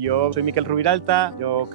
Yo soy Miquel Rubiralta, yo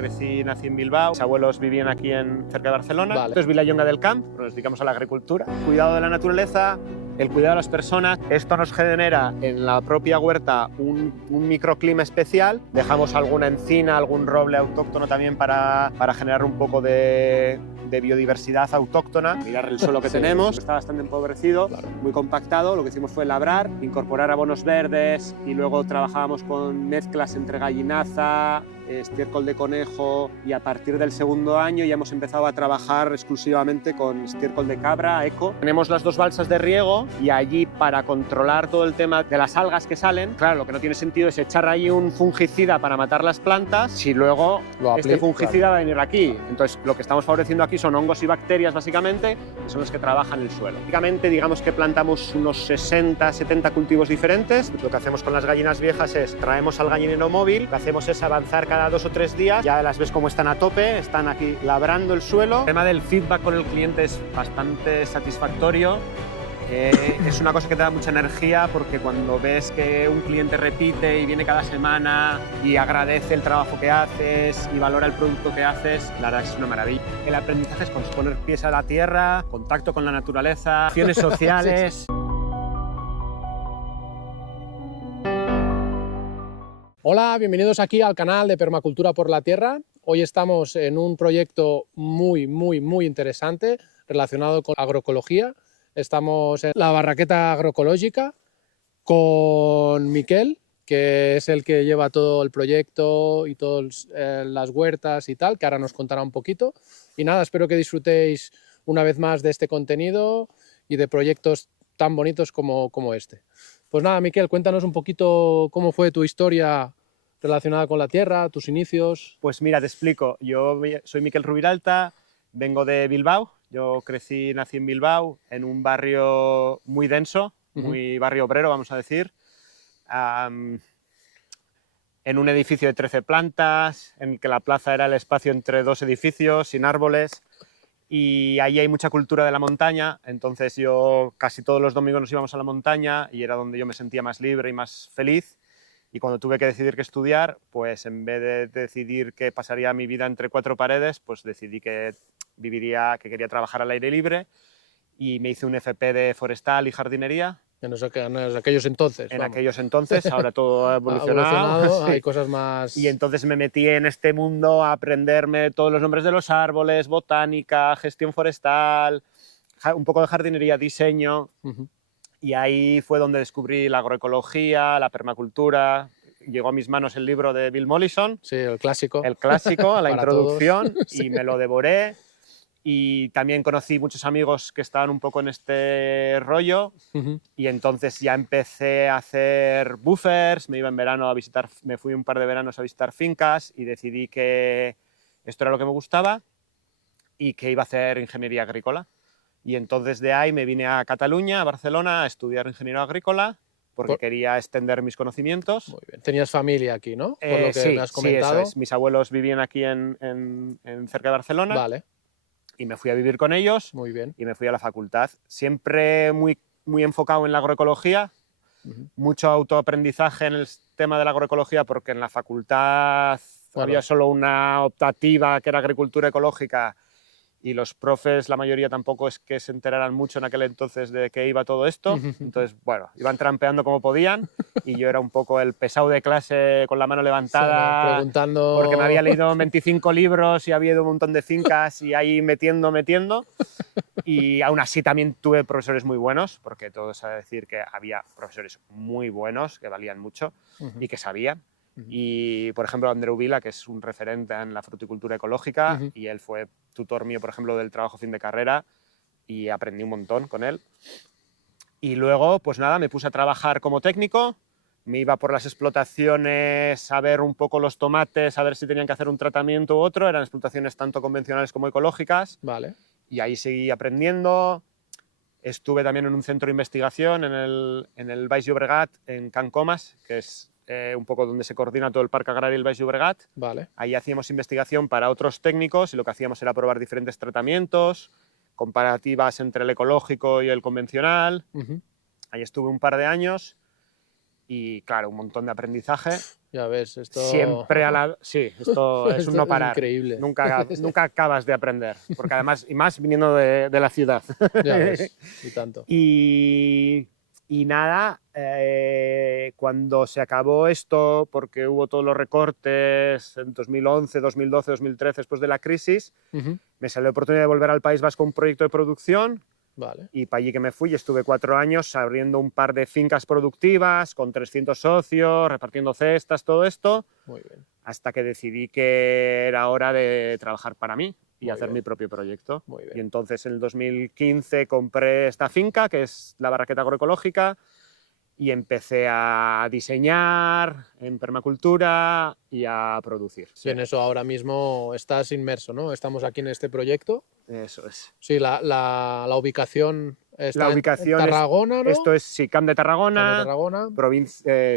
nací en Bilbao, mis abuelos vivían aquí cerca de Barcelona. Vale. Esto es Vilallonga del Camp, nos dedicamos a la agricultura, cuidado de la naturaleza, el cuidado de las personas. Esto nos genera en la propia huerta un microclima especial. Dejamos alguna encina, algún roble autóctono también para generar un poco de biodiversidad autóctona. Mirar el suelo que tenemos, está bastante empobrecido, muy compactado. Lo que hicimos fue labrar, incorporar abonos verdes y luego trabajábamos con mezclas entre gallinaza, estiércol de conejo, y a partir del segundo año ya hemos empezado a trabajar exclusivamente con estiércol de cabra, eco. Tenemos las 2 balsas de riego y allí, para controlar todo el tema de las algas que salen, claro, lo que no tiene sentido es echar ahí un fungicida para matar las plantas si luego este fungicida va a venir aquí. Entonces, lo que estamos favoreciendo aquí son hongos y bacterias, básicamente, que son los que trabajan el suelo. Básicamente, digamos que plantamos unos 60, 70 cultivos diferentes. Lo que hacemos con las gallinas viejas es traemos al gallinero móvil, lo que hacemos es avanzar cada 2 o 3 días, ya las ves como están a tope, están aquí labrando el suelo. El tema del feedback con el cliente es bastante satisfactorio. Es una cosa que te da mucha energía, porque cuando ves que un cliente repite y viene cada semana y agradece el trabajo que haces y valora el producto que haces, la verdad es una maravilla. El aprendizaje es poner pies a la tierra, contacto con la naturaleza, acciones sociales. Hola, bienvenidos aquí al canal de Permacultura por la Tierra. Hoy estamos en un proyecto muy interesante relacionado con agroecología. Estamos en la barraqueta agroecológica con Miquel, que es el que lleva todo el proyecto y todas las huertas y tal, que ahora nos contará un poquito. Y nada, espero que disfrutéis una vez más de este contenido y de proyectos tan bonitos como este. Pues nada, Miquel, cuéntanos un poquito cómo fue tu historia relacionada con la tierra, tus inicios. Pues mira, te explico. Yo soy Miquel Rubiralta, vengo de Bilbao. Yo nací en Bilbao, en un barrio muy denso, muy barrio obrero, vamos a decir. En un edificio de 13 plantas, en el que la plaza era el espacio entre 2 edificios, sin árboles. Y ahí hay mucha cultura de la montaña, entonces yo casi todos los domingos nos íbamos a la montaña y era donde yo me sentía más libre y más feliz. Y cuando tuve que decidir qué estudiar, pues en vez de decidir que pasaría mi vida entre 4 paredes, pues decidí que quería trabajar al aire libre, y me hice un FP de forestal y jardinería. En aquellos entonces. En aquellos entonces, ahora todo ha evolucionado. Sí. Hay cosas más. Y entonces me metí en este mundo a aprenderme todos los nombres de los árboles, botánica, gestión forestal, un poco de jardinería, diseño. Y ahí fue donde descubrí la agroecología, la permacultura. Llegó a mis manos el libro de Bill Mollison. Sí, el clásico. El clásico, la introducción, sí. Y me lo devoré. Y también conocí muchos amigos que estaban un poco en este rollo. Y entonces ya empecé a hacer buffers, me fui un par de veranos a visitar fincas y decidí que esto era lo que me gustaba y que iba a hacer ingeniería agrícola. Y entonces de ahí me vine a Cataluña, a Barcelona, a estudiar ingeniería agrícola, porque quería extender mis conocimientos. Muy bien. Tenías familia aquí, ¿no? Por lo que Sí, me has comentado. Sí, eso es. Mis abuelos vivían aquí cerca de Barcelona. Vale. Y me fui a vivir con ellos. Muy bien. Y me fui a la facultad. Siempre muy enfocado en la agroecología, mucho autoaprendizaje en el tema de la agroecología, porque en la facultad había solo una optativa que era agricultura ecológica, y los profes, la mayoría, tampoco es que se enteraran mucho en aquel entonces de qué iba todo esto. Entonces, bueno, iban trampeando como podían y yo era un poco el pesado de clase con la mano levantada, sí, preguntando, porque me había leído 25 libros y había ido a un montón de fincas y ahí metiendo. Y aún así también tuve profesores muy buenos, porque todo es a decir que había profesores muy buenos que valían mucho y que sabían. Y, por ejemplo, Andreu Vila, que es un referente en la fruticultura ecológica, y él fue tutor mío, por ejemplo, del trabajo fin de carrera, y aprendí un montón con él. Y luego, pues nada, me puse a trabajar como técnico, me iba por las explotaciones a ver un poco los tomates, a ver si tenían que hacer un tratamiento u otro. Eran explotaciones tanto convencionales como ecológicas. Vale. Y ahí seguí aprendiendo. Estuve también en un centro de investigación en el Baix Llobregat, en Can Comas, que es un poco donde se coordina todo el Parque Agrario del Baix Llobregat. Vale. Ahí hacíamos investigación para otros técnicos y lo que hacíamos era probar diferentes tratamientos, comparativas entre el ecológico y el convencional. Ahí estuve un par de años y, claro, un montón de aprendizaje. Ya ves, esto... Siempre a la... Sí, esto es un Esto no es parar. increíble. Nunca acabas de aprender, porque además, y más viniendo de la ciudad. Ya ves, y tanto. Y nada, cuando se acabó esto, porque hubo todos los recortes en 2011, 2012, 2013, después de la crisis, Ujú. me salió la oportunidad de volver al País Vasco a un proyecto de producción. Vale, Y para allí que me fui, estuve 4 años abriendo un par de fincas productivas con 300 socios, repartiendo cestas, todo esto, muy bien, hasta que decidí que era hora de trabajar para mí y Muy hacer bien. mi propio proyecto. Muy bien. Y entonces en el 2015 compré esta finca, que es la Barraqueta Agroecológica, y empecé a diseñar en permacultura y a producir. Y en eso ahora mismo estás inmerso, ¿no? Estamos aquí en este proyecto. Eso es. Sí, la ubicación está La en ubicación Tarragona, ¿no? Esto es, sí, Camp de Camp de Tarragona, Tarragona.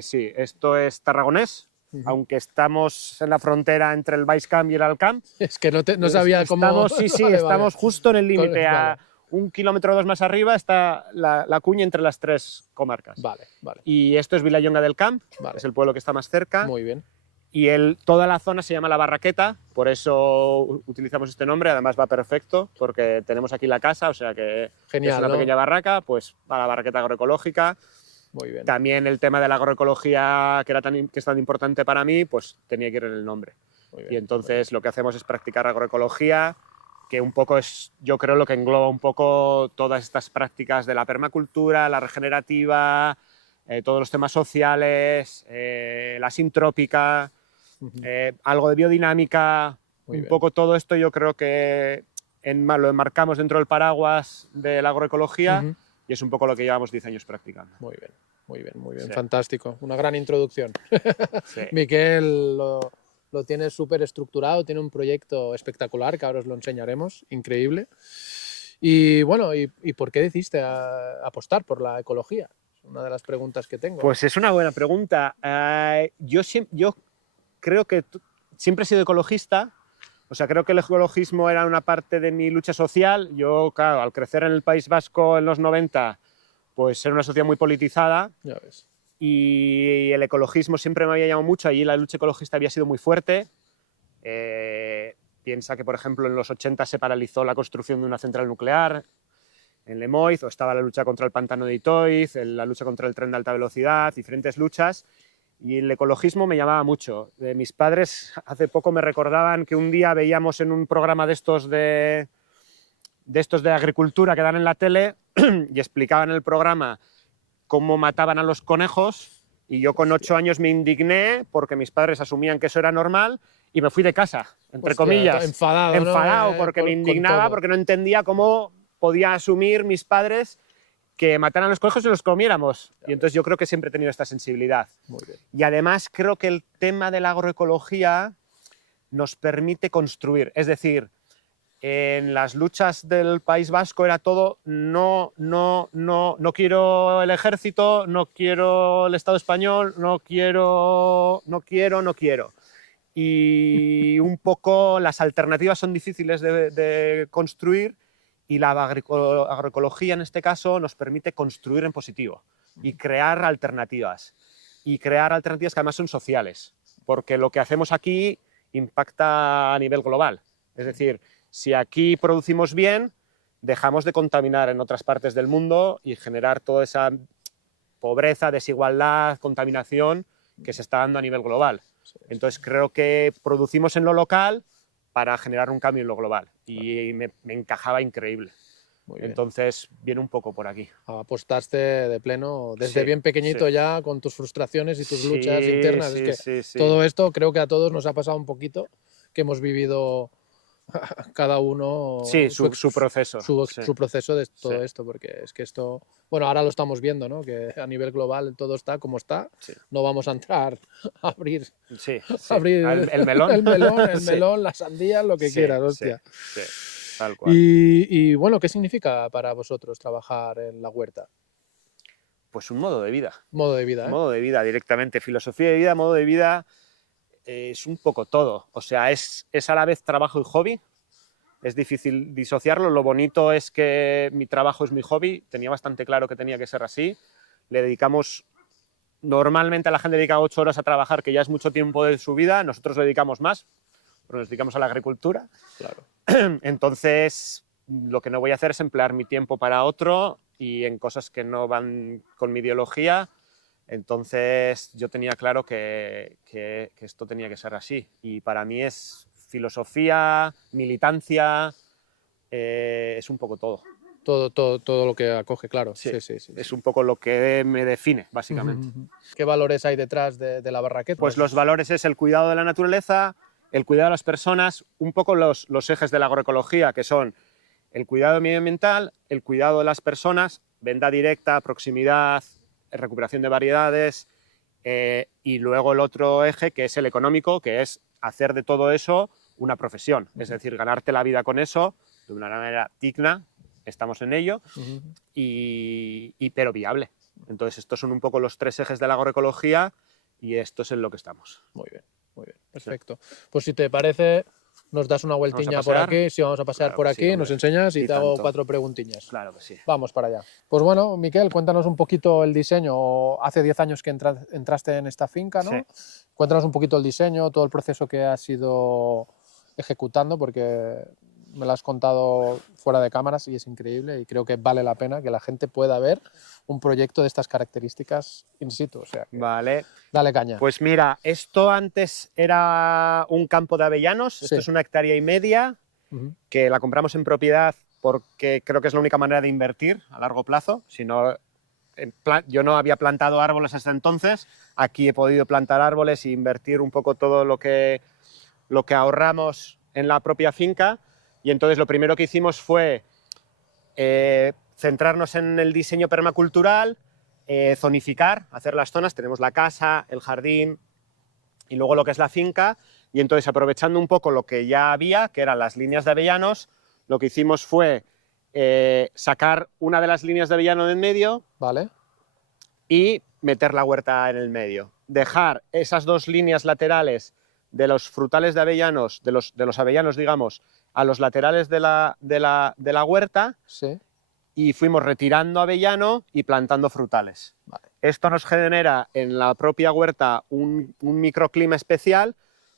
sí, esto es tarragonés, Ujú. aunque estamos en la frontera entre el Baix Camp y el Alt Camp. Es que no sabía cómo... Sí, sí, Vale, estamos justo en el límite. Vale. A 1 kilómetro o 2 más arriba está la cuña entre las 3 comarcas. Vale. Y esto es Vilallonga del Camp, Vale. es el pueblo que está más cerca. Muy bien. Y toda la zona se llama La Barraqueta, por eso utilizamos este nombre, además va perfecto, porque tenemos aquí la casa, o sea que Genial, es una ¿no? pequeña barraca, pues para la Barraqueta Agroecológica. Muy bien. También el tema de la agroecología, que es tan importante para mí, pues tenía que ir en el nombre. Muy bien, Y entonces lo que hacemos es practicar agroecología, que un poco es, yo creo, lo que engloba un poco todas estas prácticas de la permacultura, la regenerativa, todos los temas sociales, la sintrópica, algo de biodinámica, Muy un bien. poco todo esto yo creo que lo enmarcamos dentro del paraguas de la agroecología. Ujú. Y es un poco lo que llevamos 10 años practicando. Muy bien. Sí. Fantástico. Una gran introducción. Sí. Miquel lo tiene súper estructurado, tiene un proyecto espectacular que ahora os lo enseñaremos, increíble. Y bueno, ¿y por qué decidiste apostar por la ecología? Es una de las preguntas que tengo. Pues es una buena pregunta. Yo creo que siempre he sido ecologista. O sea, creo que el ecologismo era una parte de mi lucha social. Yo, claro, al crecer en el País Vasco en los 90, pues era una sociedad muy politizada. Ya ves. Y el ecologismo siempre me había llamado mucho. Allí la lucha ecologista había sido muy fuerte. Piensa que, por ejemplo, en los 80 se paralizó la construcción de una central nuclear en Lemoiz, o estaba la lucha contra el pantano de Itoiz, la lucha contra el tren de alta velocidad, diferentes luchas. Y el ecologismo me llamaba mucho. Mis padres hace poco me recordaban que un día veíamos en un programa de estos de agricultura que dan en la tele y explicaban en el programa cómo mataban a los conejos, y yo con 8 años me indigné porque mis padres asumían que eso era normal y me fui de casa, entre comillas. Enfadado, ¿no? Porque me indignaba, porque no entendía cómo podía asumir mis padres que mataran a los conejos y los comiéramos. Y entonces yo creo que siempre he tenido esta sensibilidad. Muy bien. Y además creo que el tema de la agroecología nos permite construir. Es decir, en las luchas del País Vasco era todo no quiero el ejército, no quiero el Estado español, no quiero. Y un poco las alternativas son difíciles de construir, y la agroecología en este caso nos permite construir en positivo y crear alternativas. Y crear alternativas que además son sociales, porque lo que hacemos aquí impacta a nivel global. Es decir, si aquí producimos bien, dejamos de contaminar en otras partes del mundo y generar toda esa pobreza, desigualdad, contaminación que se está dando a nivel global. Entonces creo que producimos en lo local para generar un cambio en lo global, y me encajaba increíble. Muy bien. Entonces viene un poco por aquí. Apostaste de pleno desde bien pequeñito ya, con tus frustraciones y tus luchas internas. Todo esto creo que a todos nos ha pasado un poquito, que hemos vivido cada uno su proceso. Su proceso de todo esto, porque es que esto, bueno, ahora lo estamos viendo, ¿no? Que a nivel global todo está como está. No vamos a entrar a abrir, abrir el melón, el melón, la sandía, lo que quieras, hostia. Tal cual. Y bueno, ¿qué significa para vosotros trabajar en la huerta? Pues un modo de vida. Modo de vida, ¿eh? Modo de vida, directamente. Filosofía de vida, modo de vida, es un poco todo. O sea, es a la vez trabajo y hobby. Es difícil disociarlo. Lo bonito es que mi trabajo es mi hobby. Tenía bastante claro que tenía que ser así. Le dedicamos normalmente la gente dedica 8 horas a trabajar, que ya es mucho tiempo de su vida, nosotros le dedicamos más, porque nos dedicamos a la agricultura. Claro. Entonces, lo que no voy a hacer es emplear mi tiempo para otro y en cosas que no van con mi ideología. Entonces, yo tenía claro que esto tenía que ser así. Y para mí es filosofía, militancia, es un poco todo. Todo lo que acoge, claro. Sí, Sí, sí, sí. es un poco lo que me define, básicamente. ¿Qué valores hay detrás de la Barraquet? Pues los valores es el cuidado de la naturaleza, el cuidado de las personas, un poco los ejes de la agroecología, que son el cuidado medioambiental, el cuidado de las personas, venta directa, proximidad, recuperación de variedades, y luego el otro eje, que es el económico, que es hacer de todo eso una profesión, es decir, ganarte la vida con eso de una manera digna, estamos en ello, pero viable. Entonces, estos son un poco los 3 ejes de la agroecología y esto es en lo que estamos. Muy bien, perfecto. Pues si te parece, nos das una vueltiña por aquí, sí, vamos a pasear por aquí, nos enseñas y te hago 4 preguntiñas. Claro que sí. Vamos para allá. Pues bueno, Miquel, cuéntanos un poquito el diseño. Hace 10 años que entraste en esta finca, ¿no? Sí. Cuéntanos un poquito el diseño, todo el proceso que has ido ejecutando, porque me lo has contado fuera de cámaras y es increíble y creo que vale la pena que la gente pueda ver un proyecto de estas características in situ. O sea, vale. Dale caña. Pues mira, esto antes era un campo de avellanos, esto es 1,5 hectáreas, que la compramos en propiedad porque creo que es la única manera de invertir a largo plazo. Si no, yo no había plantado árboles hasta entonces, aquí he podido plantar árboles e invertir un poco todo lo que ahorramos en la propia finca. Y entonces lo primero que hicimos fue centrarnos en el diseño permacultural, zonificar, hacer las zonas. Tenemos la casa, el jardín y luego lo que es la finca. Y entonces, aprovechando un poco lo que ya había, que eran las líneas de avellanos, lo que hicimos fue sacar una de las líneas de avellano de en medio, ¿vale?, y meter la huerta en el medio. Dejar esas 2 líneas laterales de los frutales de avellanos, de los avellanos, digamos, a los laterales de la huerta, sí, y fuimos retirando avellano y plantando frutales. Vale. Esto nos genera en la propia huerta un microclima especial,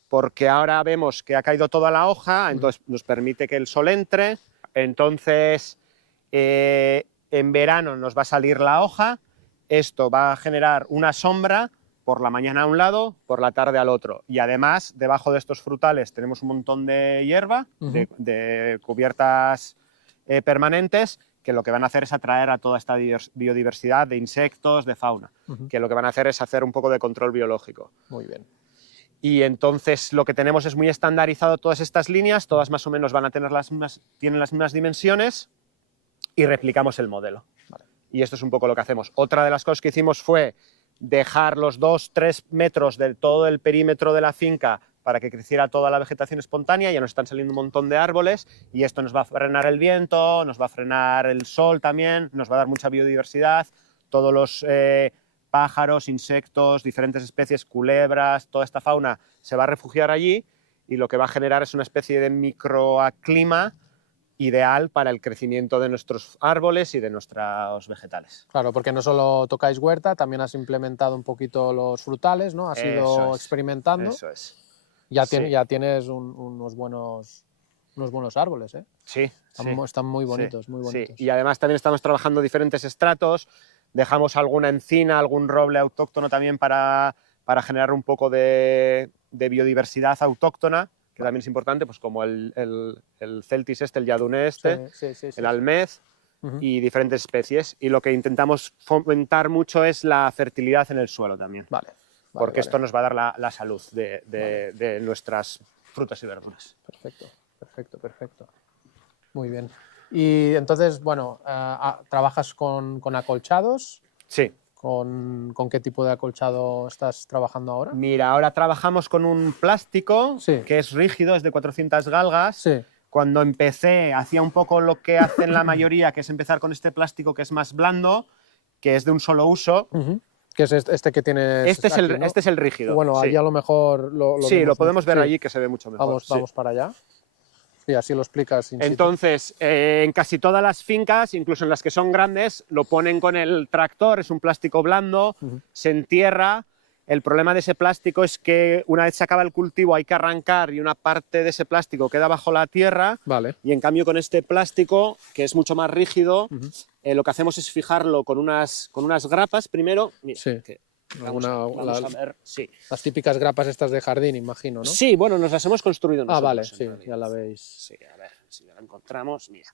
porque ahora vemos que ha caído toda la hoja, entonces nos permite que el sol entre. Entonces, en verano nos va a salir la hoja, esto va a generar una sombra por la mañana a un lado, por la tarde al otro. Y además, debajo de estos frutales tenemos un montón de hierba, de cubiertas permanentes, que lo que van a hacer es atraer a toda esta biodiversidad de insectos, de fauna, que lo que van a hacer es hacer un poco de control biológico. Muy bien. Y entonces lo que tenemos es muy estandarizado todas estas líneas, todas más o menos van a tener tienen las mismas dimensiones y replicamos el modelo. Vale. Y esto es un poco lo que hacemos. Otra de las cosas que hicimos fue dejar los 2-3 metros de todo el perímetro de la finca para que creciera toda la vegetación espontánea. Ya nos están saliendo un montón de árboles y esto nos va a frenar el viento, nos va a frenar el sol también, nos va a dar mucha biodiversidad, todos los pájaros, insectos, diferentes especies, culebras, toda esta fauna se va a refugiar allí y lo que va a generar es una especie de microclima ideal para el crecimiento de nuestros árboles y de nuestros vegetales. Claro, porque no solo tocáis huerta, también has implementado un poquito los frutales, ¿no? Has ido experimentando. Eso es. Ya tienes unos buenos árboles, ¿eh? Sí. Están muy bonitos, sí, muy bonitos. Sí. Y además también estamos trabajando diferentes estratos, dejamos alguna encina, algún roble autóctono también para generar un poco de biodiversidad autóctona, que también es importante, pues como el celtis el yadune el almez y diferentes especies. Y lo que intentamos fomentar mucho es la fertilidad en el suelo también. Porque esto nos va a dar la salud de nuestras frutas y verduras. Perfecto. Muy bien. Y entonces, bueno, ¿trabajas con acolchados? Sí. ¿Con qué tipo de acolchado estás trabajando ahora? Mira, ahora trabajamos con un plástico que es rígido, es de 400 galgas. Sí. Cuando empecé hacía un poco lo que hacen la mayoría, que es empezar con este plástico que es más blando, que es de un solo uso. Que es este que tienes este es el rígido. Bueno, sí. ahí a lo mejor lo podemos ver allí, que se ve mucho mejor. Vamos para allá. Sí, así lo explicas. In situ. Entonces, en casi todas las fincas, incluso en las que son grandes, lo ponen con el tractor, es un plástico blando, se entierra. El problema de ese plástico es que una vez se acaba el cultivo hay que arrancar y una parte de ese plástico queda bajo la tierra. Vale. Y en cambio con este plástico, que es mucho más rígido, lo que hacemos es fijarlo con unas grapas primero. Mira, Sí. que vamos a ver, sí. Las típicas grapas estas de jardín, imagino, ¿no? Sí, bueno, nos las hemos construido nosotros. Vale, sí, ya la veis. Sí, a ver si la encontramos. Mira,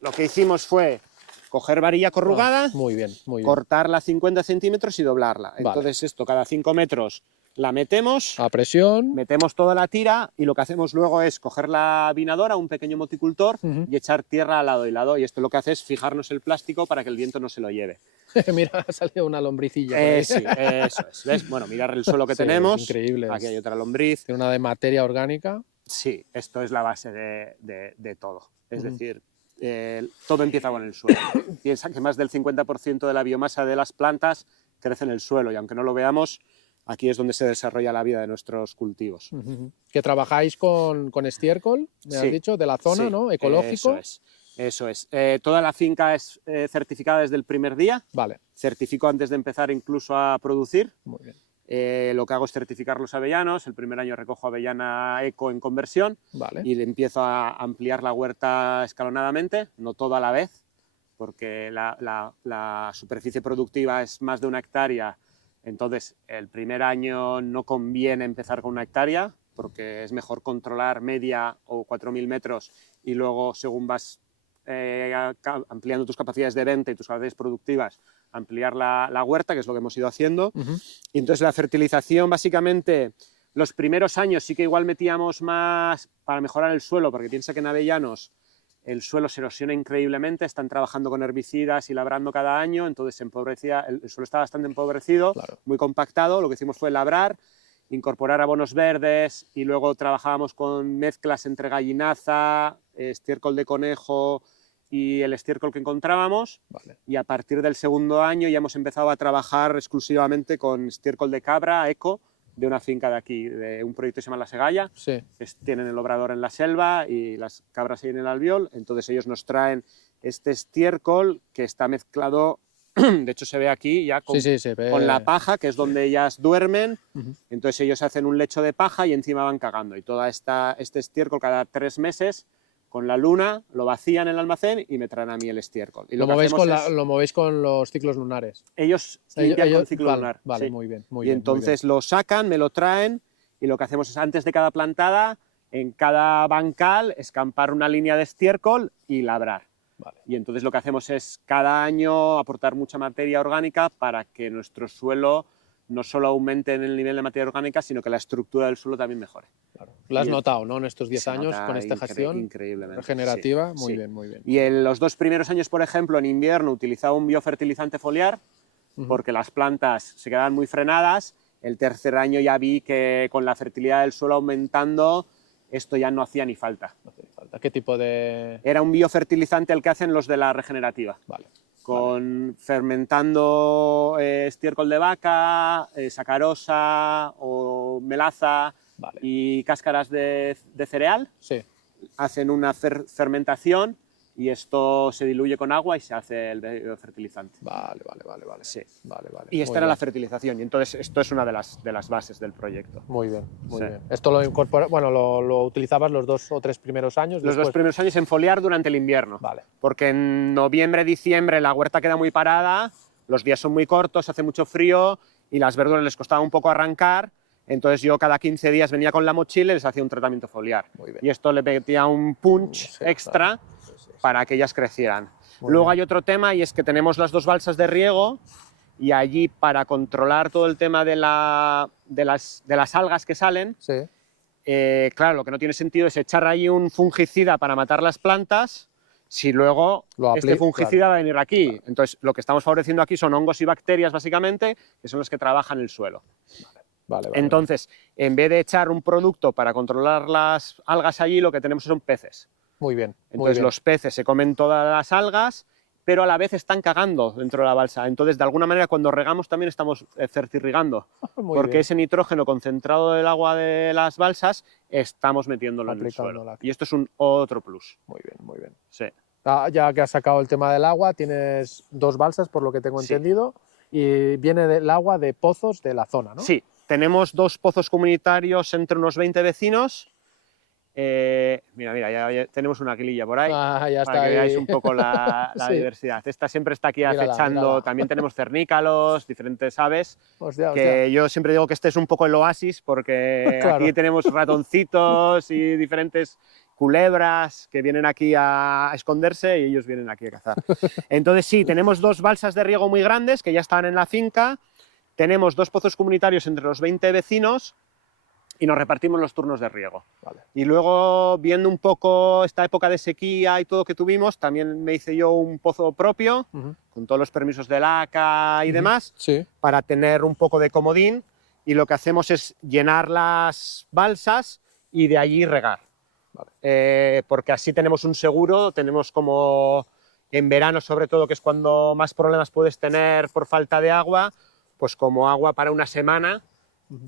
lo que hicimos fue coger varilla corrugada, Muy bien, muy bien. cortarla 50 centímetros y doblarla. Vale. Entonces esto, cada 5 metros la metemos, A presión. metemos toda la tira y lo que hacemos luego es coger la vinadora, un pequeño moticultor y echar tierra al lado y lado. Y esto lo que hace es fijarnos el plástico para que el viento no se lo lleve. Mira, ha salido una lombricilla. Por ahí. Sí, eso es. ¿Ves? Bueno, mirar el suelo que Sí, tenemos. es increíble. Aquí hay otra lombriz. Tiene una de materia orgánica. Sí, esto es la base de todo. Es decir, todo empieza con el suelo. Piensa que más del 50% de la biomasa de las plantas crece en el suelo y aunque no lo veamos, aquí es donde se desarrolla la vida de nuestros cultivos. Que trabajáis con estiércol, me has dicho, de la zona, sí, ¿no? Ecológico. Eso es. Toda la finca es certificada desde el primer día. Vale. Certifico antes de empezar incluso a producir. Muy bien. Lo que hago es certificar los avellanos. El primer año recojo avellana eco en conversión. Vale. Y le empiezo a ampliar la huerta escalonadamente, no toda a la vez, porque la superficie productiva es más de 1 hectárea. Entonces, el primer año no conviene empezar con 1 hectárea, porque es mejor controlar media o 4.000 metros y luego, según vas ampliando tus capacidades de venta y tus capacidades productivas, ampliar la huerta, que es lo que hemos ido haciendo. Y entonces la fertilización, básicamente, los primeros años sí que igual metíamos más para mejorar el suelo, porque piensa que en avellanos el suelo se erosiona increíblemente, están trabajando con herbicidas y labrando cada año, entonces se empobrecía, el suelo está bastante empobrecido, Claro. muy compactado. Lo que hicimos fue labrar, incorporar abonos verdes y luego trabajábamos con mezclas entre gallinaza, estiércol de conejo y el estiércol que encontrábamos. Vale. Y a partir del segundo año ya hemos empezado a trabajar exclusivamente con estiércol de cabra, eco, de una finca de aquí, de un proyecto que se llama La Segalla. Sí. Tienen el obrador en la selva y las cabras ahí en el albiol, entonces ellos nos traen este estiércol que está mezclado, de hecho se ve aquí ya con, se ve. con la paja, que es donde ellas duermen. Entonces ellos hacen un lecho de paja y encima van cagando, y todo este estiércol cada 3 meses con la luna lo vacían en el almacén y me traen a mí el estiércol. Y lo movéis con los ciclos lunares. Ellos limpian con ciclo lunar. Vale, sí. muy bien. Y entonces lo sacan, me lo traen, y lo que hacemos es, antes de cada plantada, en cada bancal, escampar una línea de estiércol y labrar. Vale. Y entonces lo que hacemos es cada año aportar mucha materia orgánica para que nuestro suelo no solo aumente en el nivel de materia orgánica, sino que la estructura del suelo también mejore. Claro. Lo has notado, ¿no? En estos 10 años con esta gestión increíblemente regenerativa. Sí, muy sí. bien, muy bien. Y en los 2 primeros años, por ejemplo, en invierno utilizaba un biofertilizante foliar porque las plantas se quedaban muy frenadas. El tercer año ya vi que con la fertilidad del suelo aumentando, esto ya no hacía ni falta. No hace falta. ¿Qué tipo de...? Era un biofertilizante el que hacen los de la regenerativa. Vale. Fermentando estiércol de vaca, sacarosa o melaza y cáscaras de cereal. Sí. Hacen una fermentación y esto se diluye con agua y se hace el biofertilizante. Vale. Sí. Vale. Y esta era la fertilización, y entonces esto es una de las bases del proyecto. Muy bien, muy Sí. bien. Esto lo utilizabas los 2 o 3 primeros años. Los 2 primeros años en foliar durante el invierno. Vale. Porque en noviembre, diciembre la huerta queda muy parada, los días son muy cortos, hace mucho frío y las verduras les costaba un poco arrancar. Entonces yo cada 15 días venía con la mochila y les hacía un tratamiento foliar. Muy bien. Y esto le metía un punch extra para que ellas crecieran. Luego hay otro tema, y es que tenemos las 2 balsas de riego, y allí, para controlar todo el tema de las algas que salen, claro, lo que no tiene sentido es echar ahí un fungicida para matar las plantas si luego este fungicida va a venir aquí. Claro. Entonces, lo que estamos favoreciendo aquí son hongos y bacterias, básicamente, que son los que trabajan el suelo. Vale. Entonces, en vez de echar un producto para controlar las algas allí, lo que tenemos son peces. Muy bien. Entonces los peces se comen todas las algas, pero a la vez están cagando dentro de la balsa. Entonces, de alguna manera, cuando regamos también estamos fertirrigando, porque ese nitrógeno concentrado del agua de las balsas estamos metiéndolo en el Aplicándola suelo. aquí. Y esto es un otro plus. Muy bien, muy bien. Sí. Ya que has sacado el tema del agua, tienes 2 balsas, por lo que tengo Sí. entendido, y viene del agua de pozos de la zona, ¿no? Sí, tenemos 2 pozos comunitarios entre unos 20 vecinos. Mira, ya tenemos una aguililla por ahí, Ya para está que ahí. veáis un poco la Sí. diversidad. Esta siempre está aquí Mírala, acechando. mírala. También tenemos cernícalos, diferentes aves, Hostia, que yo siempre digo que este es un poco el oasis, porque Claro. aquí tenemos ratoncitos y diferentes culebras que vienen aquí a esconderse y ellos vienen aquí a cazar. Entonces sí, tenemos 2 balsas de riego muy grandes que ya están en la finca, tenemos 2 pozos comunitarios entre los 20 vecinos y nos repartimos los turnos de riego. Vale. Y luego, viendo un poco esta época de sequía y todo que tuvimos, también me hice yo un pozo propio, con todos los permisos del ACA y demás, Sí. para tener un poco de comodín, y lo que hacemos es llenar las balsas y de allí regar. Vale. Porque así tenemos un seguro, tenemos como en verano sobre todo, que es cuando más problemas puedes tener por falta de agua, pues como agua para una semana,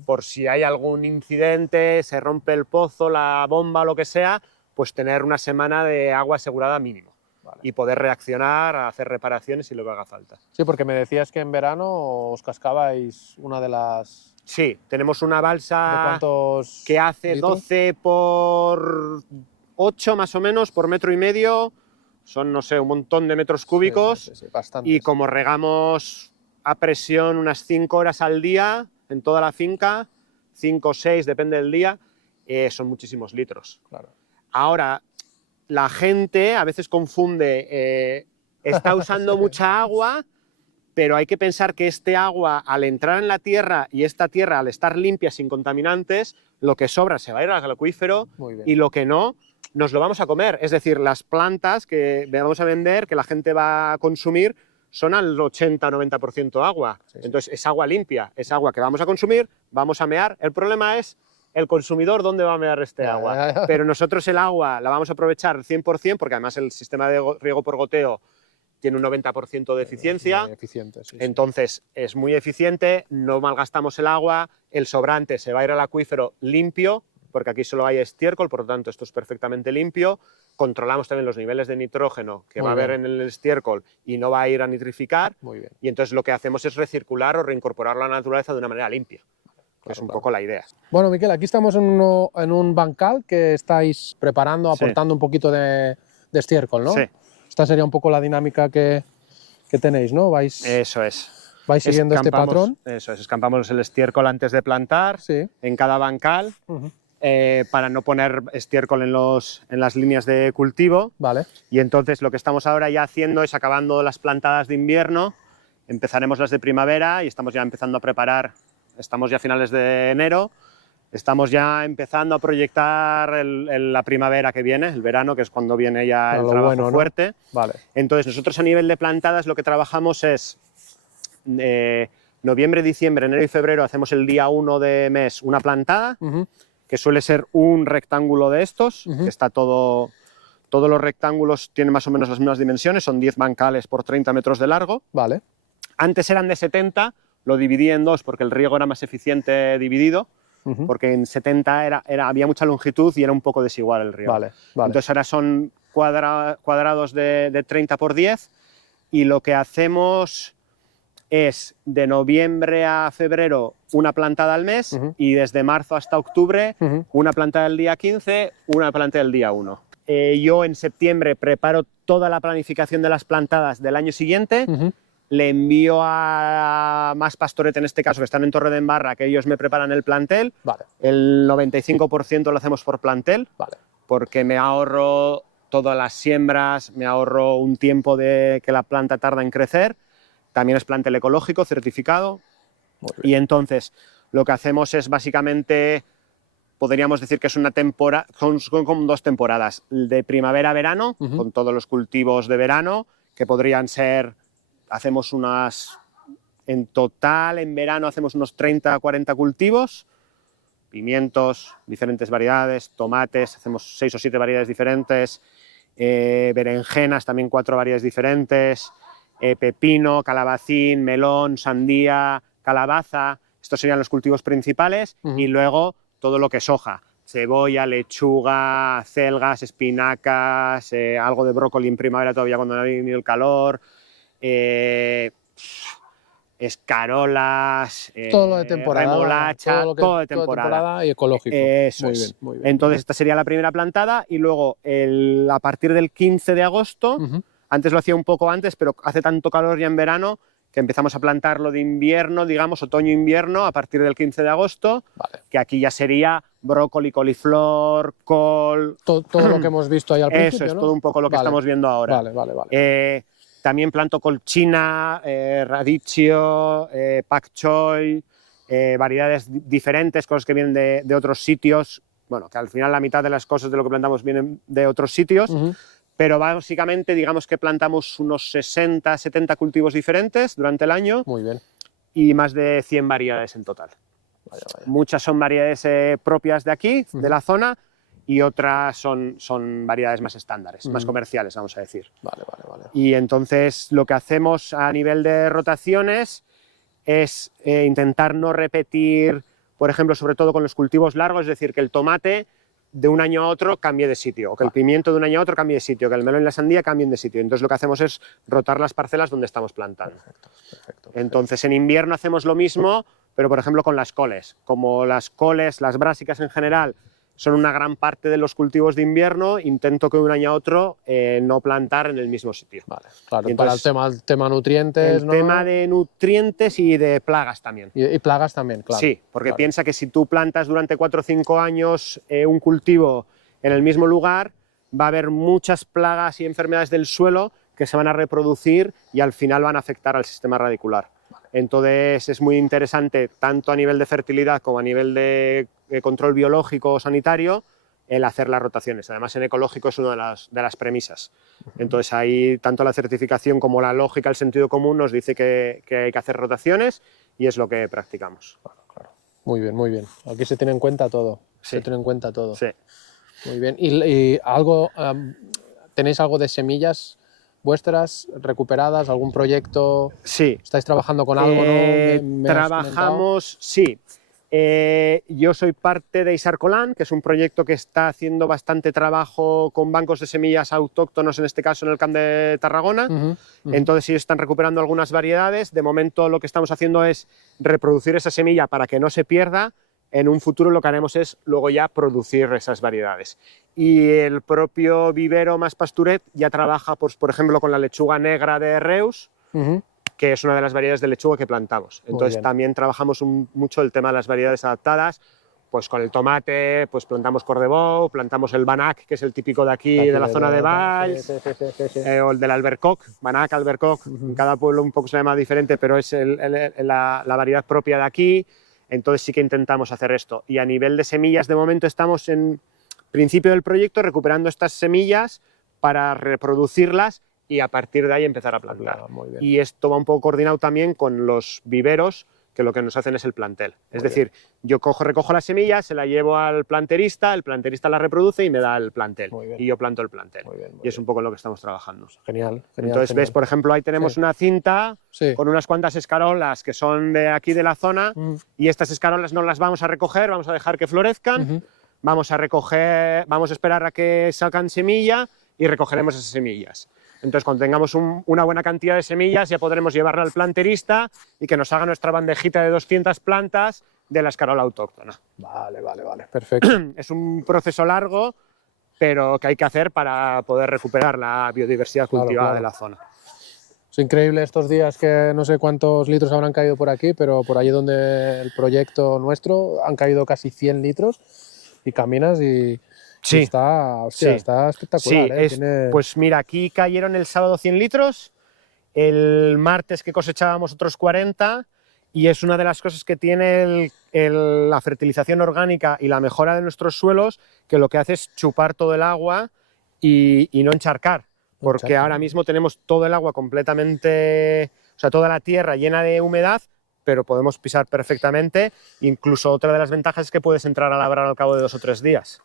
por si hay algún incidente, se rompe el pozo, la bomba o lo que sea, pues tener una semana de agua asegurada mínimo. Vale. Y poder reaccionar, a hacer reparaciones y lo que haga falta. Sí, porque me decías que en verano os cascabais una de las... Sí, tenemos una balsa ¿De cuántos que hace litros? 12 por 8 más o menos, por 1,5 metros, son, no sé, un montón de metros cúbicos, Sí, bastante. y como regamos a presión unas 5 horas al día en toda la finca, 5 o 6, depende del día, son muchísimos litros. Claro. Ahora, la gente a veces confunde, está usando mucha agua, pero hay que pensar que este agua, al entrar en la tierra y esta tierra, al estar limpia, sin contaminantes, lo que sobra se va a ir al acuífero y lo que no, nos lo vamos a comer. Es decir, las plantas que vamos a vender, que la gente va a consumir, son al 80-90% agua. Sí. Entonces es agua limpia, es agua que vamos a consumir, vamos a mear. El problema es el consumidor dónde va a mear este agua. Pero nosotros el agua la vamos a aprovechar 100%, porque además el sistema de riego por goteo tiene un 90% de eficiencia. Es muy eficiente, sí, entonces es muy eficiente, no malgastamos el agua, el sobrante se va a ir al acuífero limpio, porque aquí solo hay estiércol, por lo tanto esto es perfectamente limpio. Controlamos también los niveles de nitrógeno que va a haber en el estiércol y no va a ir a nitrificar. Muy bien. Y entonces lo que hacemos es recircular o reincorporar la naturaleza de una manera limpia, que es un poco la idea. Bueno, Miquel, aquí estamos en un bancal que estáis preparando, aportando un poquito de estiércol, ¿no? Sí. Esta sería un poco la dinámica que tenéis, ¿no? Eso es. ¿Vais siguiendo este patrón? Eso es, escampamos el estiércol antes de plantar, en cada bancal, para no poner estiércol en las líneas de cultivo. Vale. Y entonces lo que estamos ahora ya haciendo es, acabando las plantadas de invierno, empezaremos las de primavera y estamos ya empezando a preparar, estamos ya a finales de enero, estamos ya empezando a proyectar la primavera que viene, el verano, que es cuando viene ya el trabajo fuerte. ¿No? Vale. Entonces nosotros a nivel de plantadas lo que trabajamos es noviembre, diciembre, enero y febrero hacemos el día 1 de mes una plantada, que suele ser un rectángulo de estos, que está todos los rectángulos tienen más o menos las mismas dimensiones, son 10 bancales por 30 metros de largo. Vale. Antes eran de 70, lo dividí en 2 porque el riego era más eficiente dividido, porque en 70 había mucha longitud y era un poco desigual el riego. Vale. Entonces ahora son cuadrados de 30 por 10, y lo que hacemos es de noviembre a febrero una plantada al mes, y desde marzo hasta octubre una plantada el día 15, una plantada el día 1. Yo en septiembre preparo toda la planificación de las plantadas del año siguiente, le envío a Más Pastorete, en este caso, que están en Torredembarra, que ellos me preparan el plantel. El 95% lo hacemos por plantel, porque me ahorro todas las siembras, me ahorro un tiempo de que la planta tarda en crecer. También es plantel ecológico, certificado. Y entonces lo que hacemos es básicamente, podríamos decir que es una temporada, son como 2 temporadas, de primavera-verano, con todos los cultivos de verano, que podrían ser, en total en verano hacemos unos 30 a 40 cultivos, pimientos, diferentes variedades, tomates, hacemos 6 o 7 variedades diferentes, berenjenas, también 4 variedades diferentes, pepino, calabacín, melón, sandía, calabaza. Estos serían los cultivos principales, y luego todo lo que es hoja. cebolla, lechuga, acelgas, espinacas, algo de brócoli en primavera todavía cuando no ha venido el calor, escarolas, todo lo de temporada, remolacha, todo de todo de temporada. temporada y ecológico. Eso Muy es. bien, muy bien. Entonces esta sería la primera plantada y luego a partir del 15 de agosto, antes lo hacía un poco antes, pero hace tanto calor ya en verano que empezamos a plantarlo de invierno, digamos otoño-invierno, a partir del 15 de agosto, Vale. que aquí ya sería brócoli, coliflor, col... Todo lo que hemos visto ahí al principio, Eso es, ¿no? todo un poco lo que Vale. estamos viendo ahora. Vale. También planto colchina, radicchio, pak choi, variedades diferentes, cosas que vienen de otros sitios. Bueno, que al final la mitad de las cosas de lo que plantamos vienen de otros sitios, pero básicamente digamos que plantamos unos 60, 70 cultivos diferentes durante el año. Muy bien. Y más de 100 variedades en total. Vaya. Muchas son variedades propias de aquí, de la zona, y otras son variedades más estándares, más comerciales, vamos a decir. Vale. Y entonces lo que hacemos a nivel de rotaciones es intentar no repetir, por ejemplo, sobre todo con los cultivos largos, es decir, que el tomate de un año a otro cambie de sitio, o que el pimiento de un año a otro cambie de sitio, que el melón y la sandía cambien de sitio. Entonces lo que hacemos es rotar las parcelas donde estamos plantando. Perfecto. Entonces en invierno hacemos lo mismo, pero por ejemplo con las coles. Como las coles, las brásicas en general, son una gran parte de los cultivos de invierno, intento que de un año a otro no plantar en el mismo sitio. Vale, claro, entonces, para el tema nutrientes, el ¿no? tema de nutrientes y de plagas también. Y plagas también, claro. Sí, porque piensa que si tú plantas durante 4 o 5 años un cultivo en el mismo lugar, va a haber muchas plagas y enfermedades del suelo que se van a reproducir y al final van a afectar al sistema radicular. Entonces es muy interesante, tanto a nivel de fertilidad como a nivel de control biológico o sanitario, el hacer las rotaciones. Además, en ecológico es una de las premisas. Entonces, ahí tanto la certificación como la lógica, el sentido común nos dice que hay que hacer rotaciones y es lo que practicamos. Claro. Muy bien. Aquí se tiene en cuenta todo. Sí. Se tiene en cuenta todo. Sí. Muy bien. ¿Y algo, tenéis algo de semillas vuestras recuperadas, algún proyecto? Sí. ¿Estáis trabajando con algo, no? Trabajamos, sí. Yo soy parte de Isarcolan, que es un proyecto que está haciendo bastante trabajo con bancos de semillas autóctonos, en este caso en el Camp de Tarragona. Entonces ellos están recuperando algunas variedades. De momento lo que estamos haciendo es reproducir esa semilla para que no se pierda. En un futuro lo que haremos es luego ya producir esas variedades. Y el propio vivero Mas Pasturet ya trabaja, pues, por ejemplo, con la lechuga negra de Reus, que es una de las variedades de lechuga que plantamos. Entonces también trabajamos mucho el tema de las variedades adaptadas, pues con el tomate, pues plantamos cordebou, plantamos el banac, que es el típico de aquí de la zona de Valls, o el del albercoc, banac, albercoc, en cada pueblo un poco se llama diferente, pero es la variedad propia de aquí. Entonces sí que intentamos hacer esto. Y a nivel de semillas, de momento estamos en principio del proyecto recuperando estas semillas para reproducirlas y a partir de ahí empezar a plantar. Y esto va un poco coordinado también con los viveros, que lo que nos hacen es el plantel. Es decir, yo recojo las semillas, se la llevo al planterista, el planterista la reproduce y me da el plantel. Y yo planto el plantel. Y es un poco en lo que estamos trabajando. Genial. Entonces, ves, por ejemplo, ahí tenemos una cinta con unas cuantas escarolas que son de aquí de la zona y estas escarolas no las vamos a recoger, vamos a dejar que florezcan, vamos a esperar a que salgan semilla y recogeremos esas semillas. Entonces, cuando tengamos una buena cantidad de semillas, ya podremos llevarla al planterista y que nos haga nuestra bandejita de 200 plantas de la escarola autóctona. Vale, perfecto. Es un proceso largo, pero que hay que hacer para poder recuperar la biodiversidad cultivada de la zona. Es increíble estos días que no sé cuántos litros habrán caído por aquí, pero por allí donde el proyecto nuestro han caído casi 100 litros y caminas y... Sí. Está espectacular. Sí, pues mira, aquí cayeron el sábado 100 litros, el martes que cosechábamos otros 40 y es una de las cosas que tiene la fertilización orgánica y la mejora de nuestros suelos, que lo que hace es chupar todo el agua y no encharcar, porque ahora mismo tenemos todo el agua completamente, o sea, toda la tierra llena de humedad, pero podemos pisar perfectamente. Incluso otra de las ventajas es que puedes entrar a labrar al cabo de 2 o 3 días.